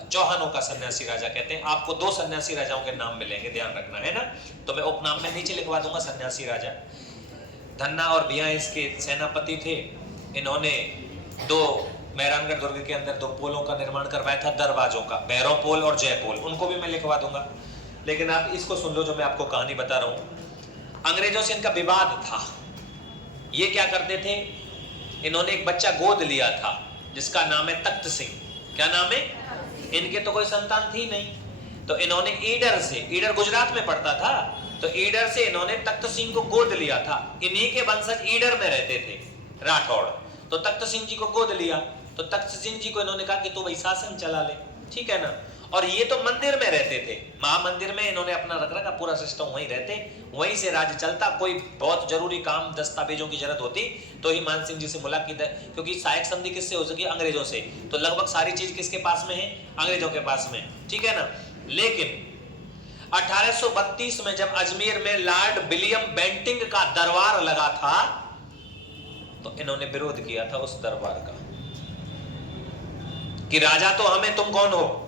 चौहानों का सन्यासी राजा कहते हैं। आपको 2 सन्यासी राजाओं के नाम मिलेंगे, ध्यान रखना है ना। तो मैं उपनाम में नीचे लिखवा दूंगा सन्यासी राजा। धन्ना और बिया इसके सेनापति थे। इन्होंने दो मेहरानगढ़ दुर्ग के अंदर 2 पोलों का निर्माण करवाया था, दरवाजों का, भैरव पोल और जय पोल, उनको भी मैं लिखवा दूंगा। लेकिन आप इसको सुन लो जो मैं आपको कहानी बता रहा हूं। अंग्रेजों से इनका विवाद था। ये क्या करते थे, इन्होंने एक बच्चा गोद लिया था जिसका नाम है तख्त सिंह। क्या नाम है? इनके तो कोई संतान थी नहीं, तो इन्होंने ईडर से, ईडर गुजरात में पड़ता था, तो ईडर से इन्होंने तख्त सिंह को गोद लिया था। इन्हीं के वंशज ईडर में रहते थे, राठौड़। तो तख्त सिंह जी को गोद लिया, तो तख्त सिंह जी को इन्होंने कहा कि तू भाई शासन चला ले, ठीक है ना। और ये तो मंदिर में रहते थे, महामंदिर में इन्होंने अपना रख रखा पूरा सिस्टम, वहीं रहते, वहीं से राज्य चलता। कोई बहुत जरूरी काम, दस्तावेजों की जरूरत होती तो ही मान सिंह जी से मुलाकात, क्योंकि सहायक संधि किससे हो सकी? अंग्रेजों से। तो लगभग सारी चीज किसके पास में है? अंग्रेजों के पास में, ठीक है ना। लेकिन 1832 में जब अजमेर में लॉर्ड विलियम बेंटिंग का दरबार लगा था, तो इन्होंने विरोध किया था उस दरबार का कि राजा तो हमें, तुम कौन हो?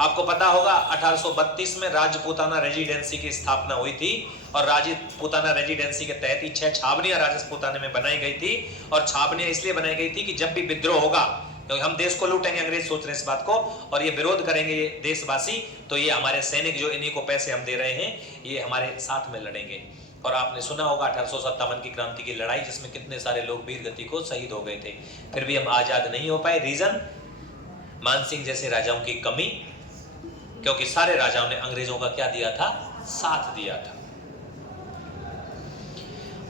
आपको पता होगा 1832 में राजपूताना रेजिडेंसी की स्थापना हुई थी, और राजपूताना रेजिडेंसी के तहत ही 6 छावनियां राजपूताना में बनाई गई थी। और छावनियां इसलिए बनाई गई थी कि जब भी विद्रोह होगा, क्योंकि हम देश को लूटेंगे, अंग्रेज सोच रहे हैं इस बात को, और ये विरोध करेंगे ये देशवासी, तो ये हमारे सैनिक जो इन्हीं को पैसे हम दे रहे हैं, ये हमारे साथ में लड़ेंगे। और आपने सुना होगा 1857 की क्रांति की लड़ाई, जिसमें कितने सारे लोग वीर गति को शहीद हो गए थे, फिर भी हम आजाद नहीं हो पाए। रीजन? मानसिंह जैसे राजाओं की कमी, क्योंकि सारे राजाओं ने अंग्रेजों का क्या दिया था? साथ दिया था।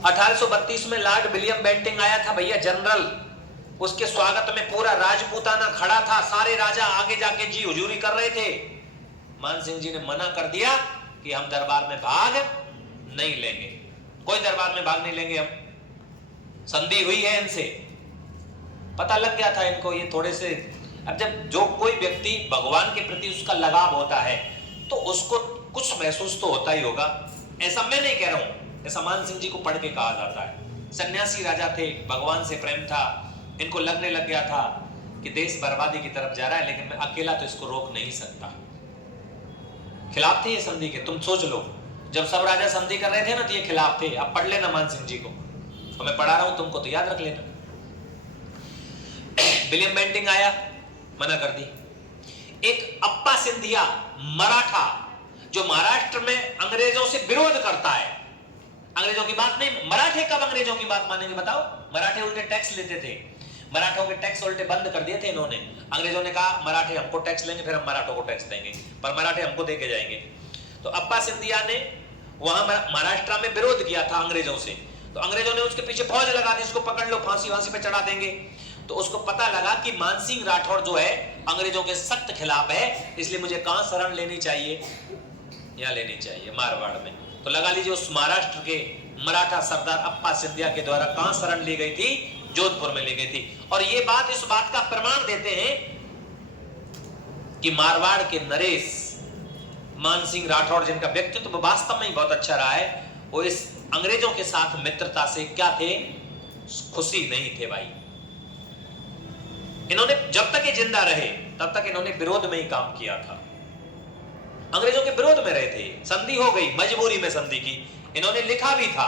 1832 में लॉर्ड विलियम बेंटिंग आया था भैया, जनरल, उसके स्वागत में पूरा राजपूताना खड़ा था, सारे राजा आगे जाके जी हुजूरी कर रहे थे। मानसिंह जी ने मना कर दिया कि हम दरबार में भाग नहीं लेंगे, कोई दरबार में भाग नहीं लेंगे, हम संधि हुई है इनसे। पता लग गया था इनको, ये थोड़े से, अब जब जो कोई व्यक्ति भगवान के प्रति उसका लगाव होता है तो उसको कुछ महसूस तो होता ही होगा। ऐसा मैं नहीं कह रहा हूं, ऐसा मान सिंह जी को पढ़ के कहा जाता है। सन्यासी राजा थे, भगवान से प्रेम था, इनको लगने लग गया था कि देश बर्बादी की तरफ जा रहा है, लेकिन मैं अकेला तो इसको रोक नहीं सकता। खिलाफ थे ये संधि के, तुम सोच लो, जब सब राजा संधि कर रहे थे ना, तो ये खिलाफ थे। अब पढ़ लेना मान सिंह जी को, तो मैं पढ़ा रहा हूं तुमको, तो याद रख लेना। विलियम बेंटिंग आया, मना कर दी। एक अप्पा सिंधिया मराठा, जो महाराष्ट्र में अंग्रेजों से विरोध करता है, अंग्रेजों की बात नहीं, मराठे कब अंग्रेजों की बात मानेंगे बताओ? मराठे उल्टे टैक्स लेते थे, मराठों के टैक्स उल्टे बंद कर दिए थे इन्होंने। अंग्रेजों ने कहा मराठे हमको टैक्स लेंगे, फिर हम मराठों को टैक्स देंगे, पर मराठे हमको देके जाएंगे। तो अप्पा सिंधिया ने वहां महाराष्ट्र में विरोध किया था अंग्रेजों से, तो अंग्रेजों ने उसके पीछे फौज लगा दी, इसको पकड़ लो, फांसी वांसी पे चढ़ा देंगे। तो उसको पता लगा कि मानसिंह राठौड़ जो है अंग्रेजों के सख्त खिलाफ है, इसलिए मुझे कहां शरण लेनी चाहिए? यहां लेनी चाहिए, मारवाड़ में। तो लगा लीजिए उस महाराष्ट्र के मराठा सरदार अप्पा सिंधिया के द्वारा कहां शरण ली गई थी? जोधपुर में ली गई थी। और ये बात इस बात का प्रमाण देते हैं कि मारवाड़ के नरेश मानसिंह राठौड़, जिनका व्यक्तित्व वास्तव में ही बहुत अच्छा रहा है, वो इस अंग्रेजों के साथ मित्रता से क्या थे? खुशी नहीं थे भाई। इन्होंने जब तक ये जिंदा रहे तब तक इन्होंने विरोध में ही काम किया था, अंग्रेजों के विरोध में रहे थे। संधि हो गई, मजबूरी में संधि की। इन्होंने लिखा भी था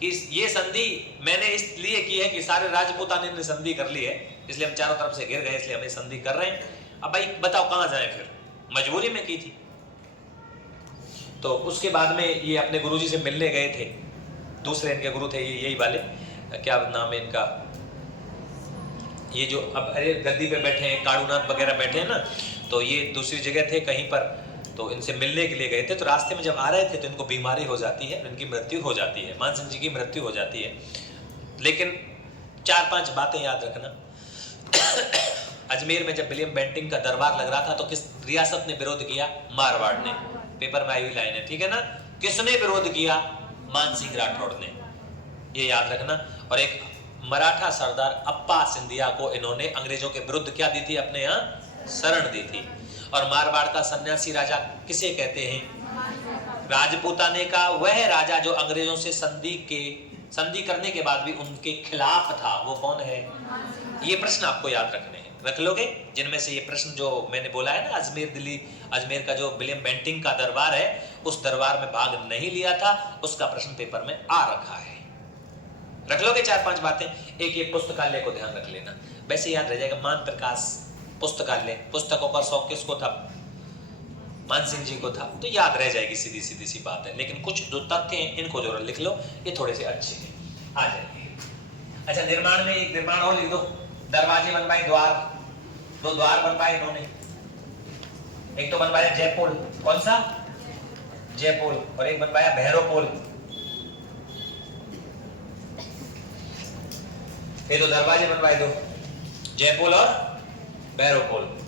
कि ये संधि मैंने इसलिए की है कि सारे राजपूताने ने संधि कर ली है, इसलिए हम चारों तरफ से घिर गए, इसलिए हमें संधि कर रहे हैं। अब भाई बताओ कहां जाए? फिर मजबूरी में की थी। तो उसके बाद में ये अपने गुरुजी से मिलने गए थे, दूसरे इनके गुरु थे यही वाले, क्या नाम है इनका, ये जो अब अरे गद्दी पे बैठे हैं, काड़ूनाथ वगैरह बैठे हैं ना, तो ये दूसरी जगह थे कहीं पर, तो इनसे मिलने के लिए गए थे। तो रास्ते में जब आ रहे थे तो इनको बीमारी हो जाती है, इनकी मृत्यु हो जाती है, मानसिंह जी की मृत्यु हो जाती है। लेकिन 4-5 बातें याद रखना। अजमेर में जब विलियम बेंटिंग का दरबार लग रहा था तो किस रियासत ने विरोध किया? मारवाड़ ने। पेपर में आई हुई लाइन है, ठीक है ना। किसने विरोध किया? मानसिंह राठौड़ ने, ये याद रखना। और एक मराठा सरदार अप्पा सिंधिया को इन्होंने अंग्रेजों के विरुद्ध क्या दी थी? अपने यहाँ शरण दी थी। और मारवाड़ का सन्यासी राजा किसे कहते हैं? राजपूताने का वह राजा जो अंग्रेजों से संधि करने के बाद भी उनके खिलाफ था, वो कौन है? ये प्रश्न आपको याद रखने हैं, रख लोगे? जिनमें से ये प्रश्न जो मैंने बोला है ना, अजमेर का जो विलियम बेंटिंग का दरबार है, उस दरबार में भाग नहीं लिया था, उसका प्रश्न पेपर में आ रखा है, रख लोगे 4-5 बातें। एक ये पुस्तकालय को ध्यान रख लेना, वैसे याद रह जाएगा। मान प्रकाश पुस्तकालय, पुस्तकों का शौक किसको था? मान सिंह जी को था, तो याद रह जाएगी, सीधी सीधी सी बात है। लेकिन कुछ जो तथ्य हैं इनको जरूर लिख लो, ये थोड़े से अच्छे हैं, आ जाएंगे। अच्छा, निर्माण में एक निर्माण और लिख दो। दरवाजे बनवाए, द्वार, 2 द्वार बनवाए इन्होंने। एक तो बनवाया जयपुर, कौन सा? जयपुर। और एक बनवाया भैरवपुर। ये तो दरवाजे बनवाए दो, जयपुर और भैरवपुर।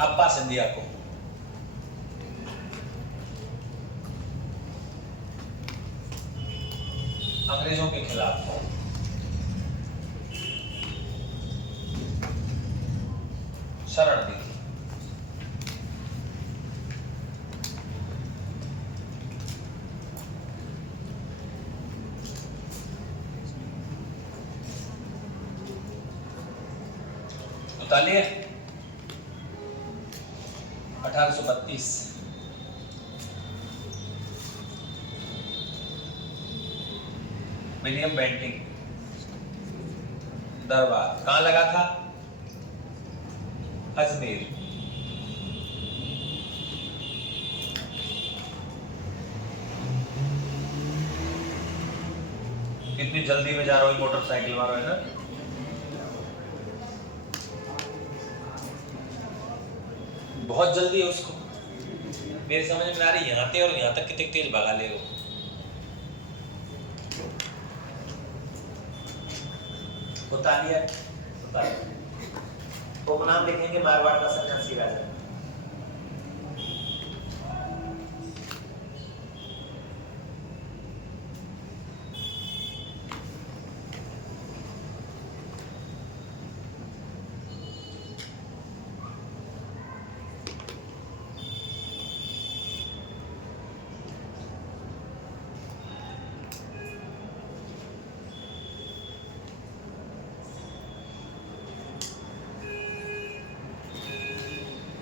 अप्पा सिंधिया को अंग्रेजों के खिलाफ शरण दी। बताइए 1832 विलियम बेंटिंग दरबार कहां लगा था? अजमेर। कितनी जल्दी में जा रहा हूं मोटरसाइकिल वालों, है ना? बहुत जल्दी है उसको, मेरे समझ में आ रही। यहाँ से और यहाँ तक कितने तेज भगा ले वो। उपनाम लिखेंगे मारवाड़ का सन्यासी राजा।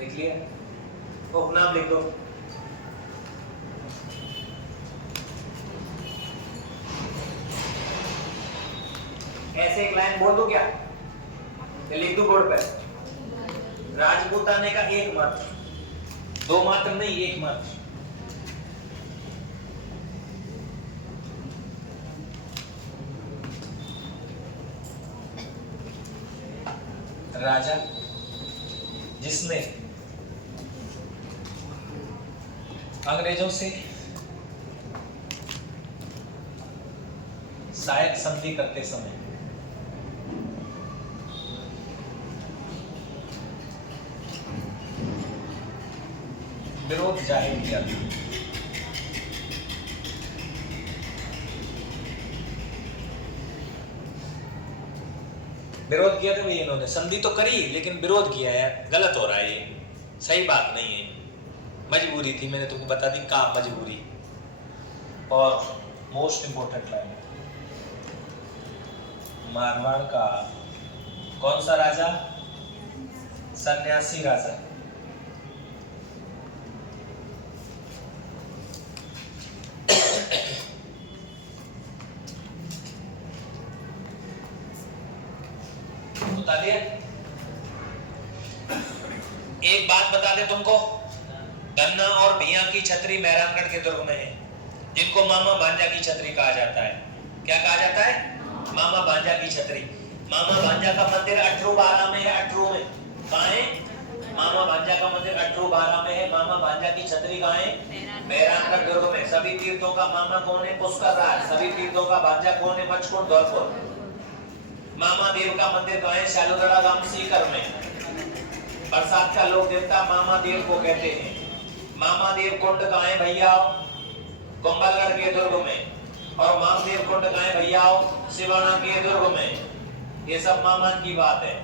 लिख लिया? उपनाम लिख दो। ऐसे एक लाइन बोल दो क्या? लिख दो बोर्ड पर। राजपूताने का एक मात्र, 2 मात्र नहीं, 1 मात्र। राजा जिसने अंग्रेजों से सहायक संधि करते समय विरोध जाहिर किया था। विरोध किया था भाई इन्होंने, संधि तो करी लेकिन विरोध किया है, गलत हो रहा है, ये सही बात नहीं है, मजबूरी थी। मैंने तुमको बता दी का मजबूरी। और मोस्ट इंपोर्टेंट लाइन, मारवाड़ का कौन सा राजा? सन्यासी राजा। बता दिया। एक बात बता दे तुमको, गन्ना और भिया की छतरी मेहरानगढ़ के दुर्ग में है, जिनको मामा भांजा की छतरी कहा जाता है। क्या कहा जाता है? मामा भांजा की छतरी। मामा भांजा का मंदिर 1812 में है। 18 में कहाँ है? मामा भांजा का मंदिर 1812 में है। मामा भांजा की छतरी कहाँ है? मेहरानगढ़ दुर्ग में। सभी तीर्थों का मामा कौन है? पुष्कर राज। सभी तीर्थों का भांजा कौन है? मचकुंड धौलपुर। मामा देव का मंदिर कहाँ है? शालूदड़ा गांव सीकर में। बरसात का लोक देवता मामा देव को कहते हैं। मामा देव कुंड कहाँ है भैया? कुंभलगढ़ के दुर्ग में। और मामदेव कुंड कहाँ है भैया? सिवाना के दुर्ग में। ये सब मामा की बात है,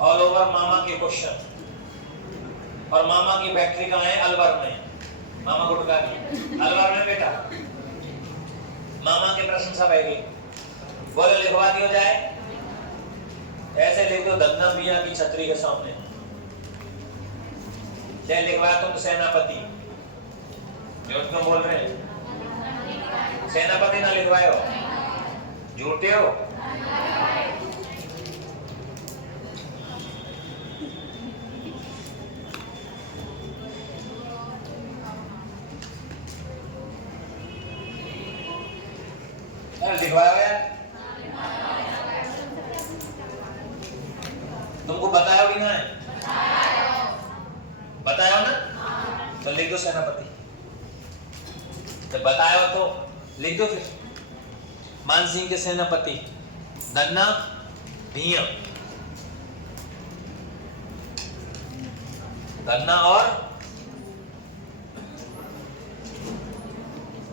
ऑल ओवर मामा के क्वेश्चन। और मामा की फैक्ट्री कहाँ है? अलवर में। मामा गुटका की अलवर में बेटा। मामा के प्रश्न सब आएंगे। बोलो लिखवा दियो जाए। ऐसे लिख दो धन्ना मियां की छतरी के सामने। क्या लिखवाया तुम सेनापति? झूठ क्यों बोल रहे हैं? सेनापति ना लिखवाए हो, झूठे हो। लिखवाया यार, तुमको बताया भी ना है? बताया ना, तो लिख दो सेनापति। तो बताया हो तो लिख दो फिर। मानसिंह के सेनापति धन्ना भीया, धन्ना और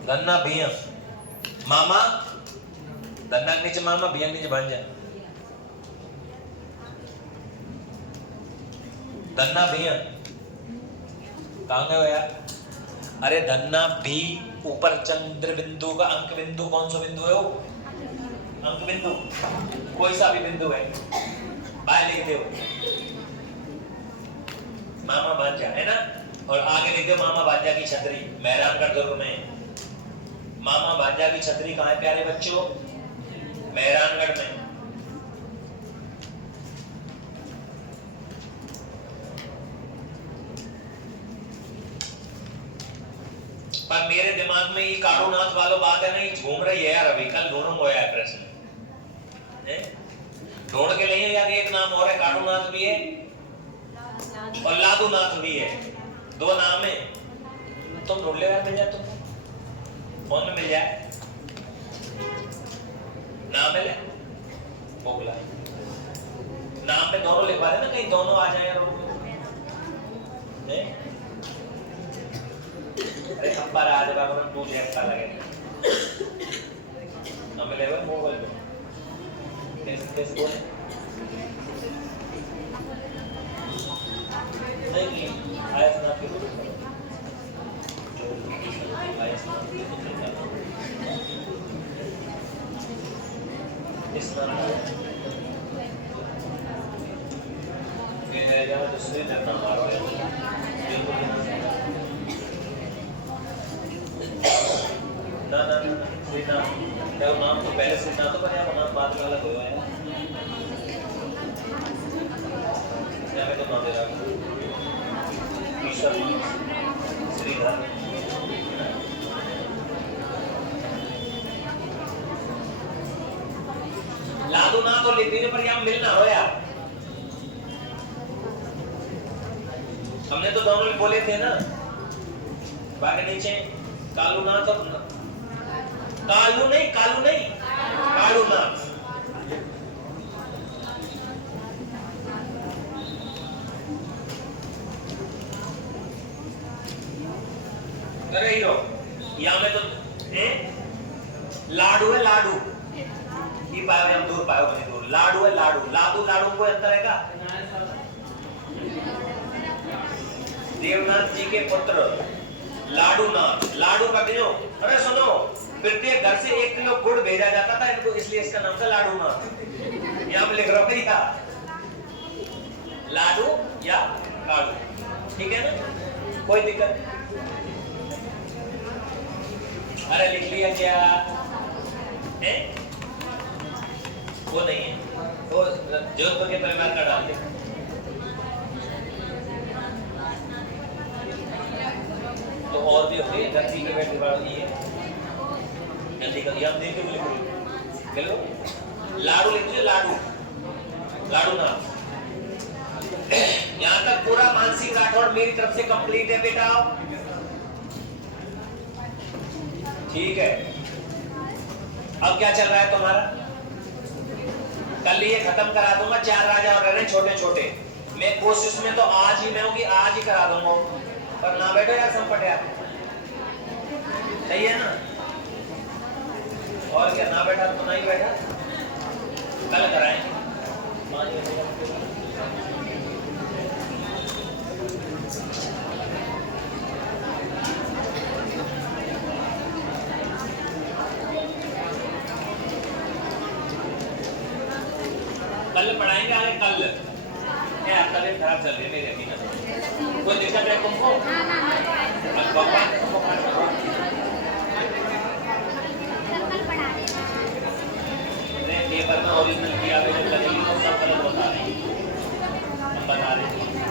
धन्ना भीया, मामा धन्ना के नीचे मामा, भैया के नीचे भांजा। धन्ना भैया कहां गए हो यार? अरे धन्ना भी ऊपर चंद्र बिंदु का अंक बिंदु कौन सा बिंदु है? वो अंक बिंदु, कोई सा भी बिंदु है, बाय लिख दो मामा भांजा, है ना। और आगे लिख दो मामा भांजा की छतरी, मेहरानगढ़ दुर्ग में। मामा भांजा की छतरी कहां है प्यारे बच्चों? मेहरानगढ़ में। पर मेरे दिमाग में ये काड़ूनाथ वालों बात है ना, ये घूम रही है यार। अभी कल ढूंढूंगा यार प्रश्न, ढूंढ के नहीं यार। एक नाम और है, काड़ूनाथ भी है और लादूनाथ भी है, दो नाम है। तुम ढूंढ ले यार, मिल जाए तुमको फोन में, मिल जाए नाम है। बोला नाम में दोनों लिखवा देना, कहीं दोनों आ जाए यार। अरे अंबर आज बाबा में तुझे अच्छा लगे अवेलेबल मोबाइल पे कैसे बोले नहीं आयस ना के आयस ना इस ना ये है जब दूसरे जगह मारो ना ना कोई नाम क्या नाम तो पहले से ना तो पर नाम बाद में अलग हुआ है यहाँ पे तो नाम दे रहा ईश्वर श्रीधर लादू ना तो लिख देने पर यहाँ मिलना हो यार। हमने तो दोनों बोले थे ना, बाकी नीचे कालूनाथ और कालू नहीं कालूनाथ। अरे हीरो यहाँ में तो लाडू है, लाडू ये पायो हम दूर पायो बनी दूर। लाडू है, लाडू लाडू लाडू कोई अंतर है का? देवनाथ जी के पुत्र लाडूनाथ, लाडू का दिनो। अरे सुनो, प्रत्येक घर से 1 किलो गुड़ भेजा जाता था इनको, इसलिए इसका नाम था लाडूनाथ। यहाँ पे लिख रहा हूँ क्या लाडू या कालू, ठीक है ना, कोई दिक्कत। अरे लिख लिया क्या है? वो नहीं है, वो जोधपुर के परिवार का डाल दे। तो और भी होती है गद्दी के बैठे वाली है, गद्दी का यहाँ देख के लिखो लाडू, लिख दीजिए लाडू, लाडू नाथ। यहाँ तक पूरा मानसिंह राठौड़ मेरी तरफ से कंप्लीट है बेटा, ठीक है। अब क्या चल रहा है तुम्हारा? कल ये खत्म करा दूंगा, 4 राजा और रह रहे छोटे छोटे। मैं कोशिश में तो आज ही मैं हूँ कि आज ही करा दूंगा, पर ना बैठो यार संपट यार, सही है ना? और क्या, ना बैठा तो नहीं बैठा, कल कराएंगे। पढ़ाएंगे आगे कल। क्या तबीयत खराब चल रही है मेरी हकीकत में, कोई दिक्कत है तुमको? भगवान पेपर में ओरिजिनल किया हुआ जब लगेगी तो सब गलत होता है। हम बता रहे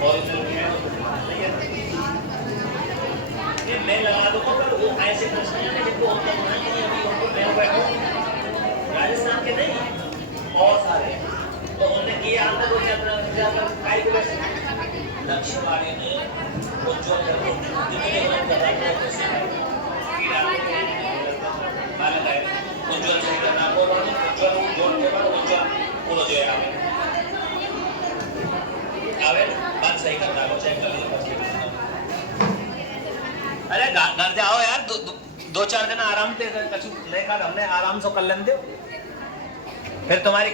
ओरिजिनल किया है ये मैं लगा दूंगा, पर वो ऐसे प्रश्न हैं जिनको हम तक नहीं है, अभी हमको मैं बैठो राजस्थान के नहीं और सारे तो उन्होंने किया अंदर वो क्या कैलकुलेशन लक्ष्य वाले ने उज्ज्वल उज्ज्वल सही करना बोलो, उज्ज्वल जोड़ के बाद उज्ज्वल बोलो जो आवे आवे बात सही करना को चेक कर लीजिए। अरे घर जाओ यार, दो चार दिन आराम से कछु लेकर हमने आराम से कर लेंगे फिर तुम्हारी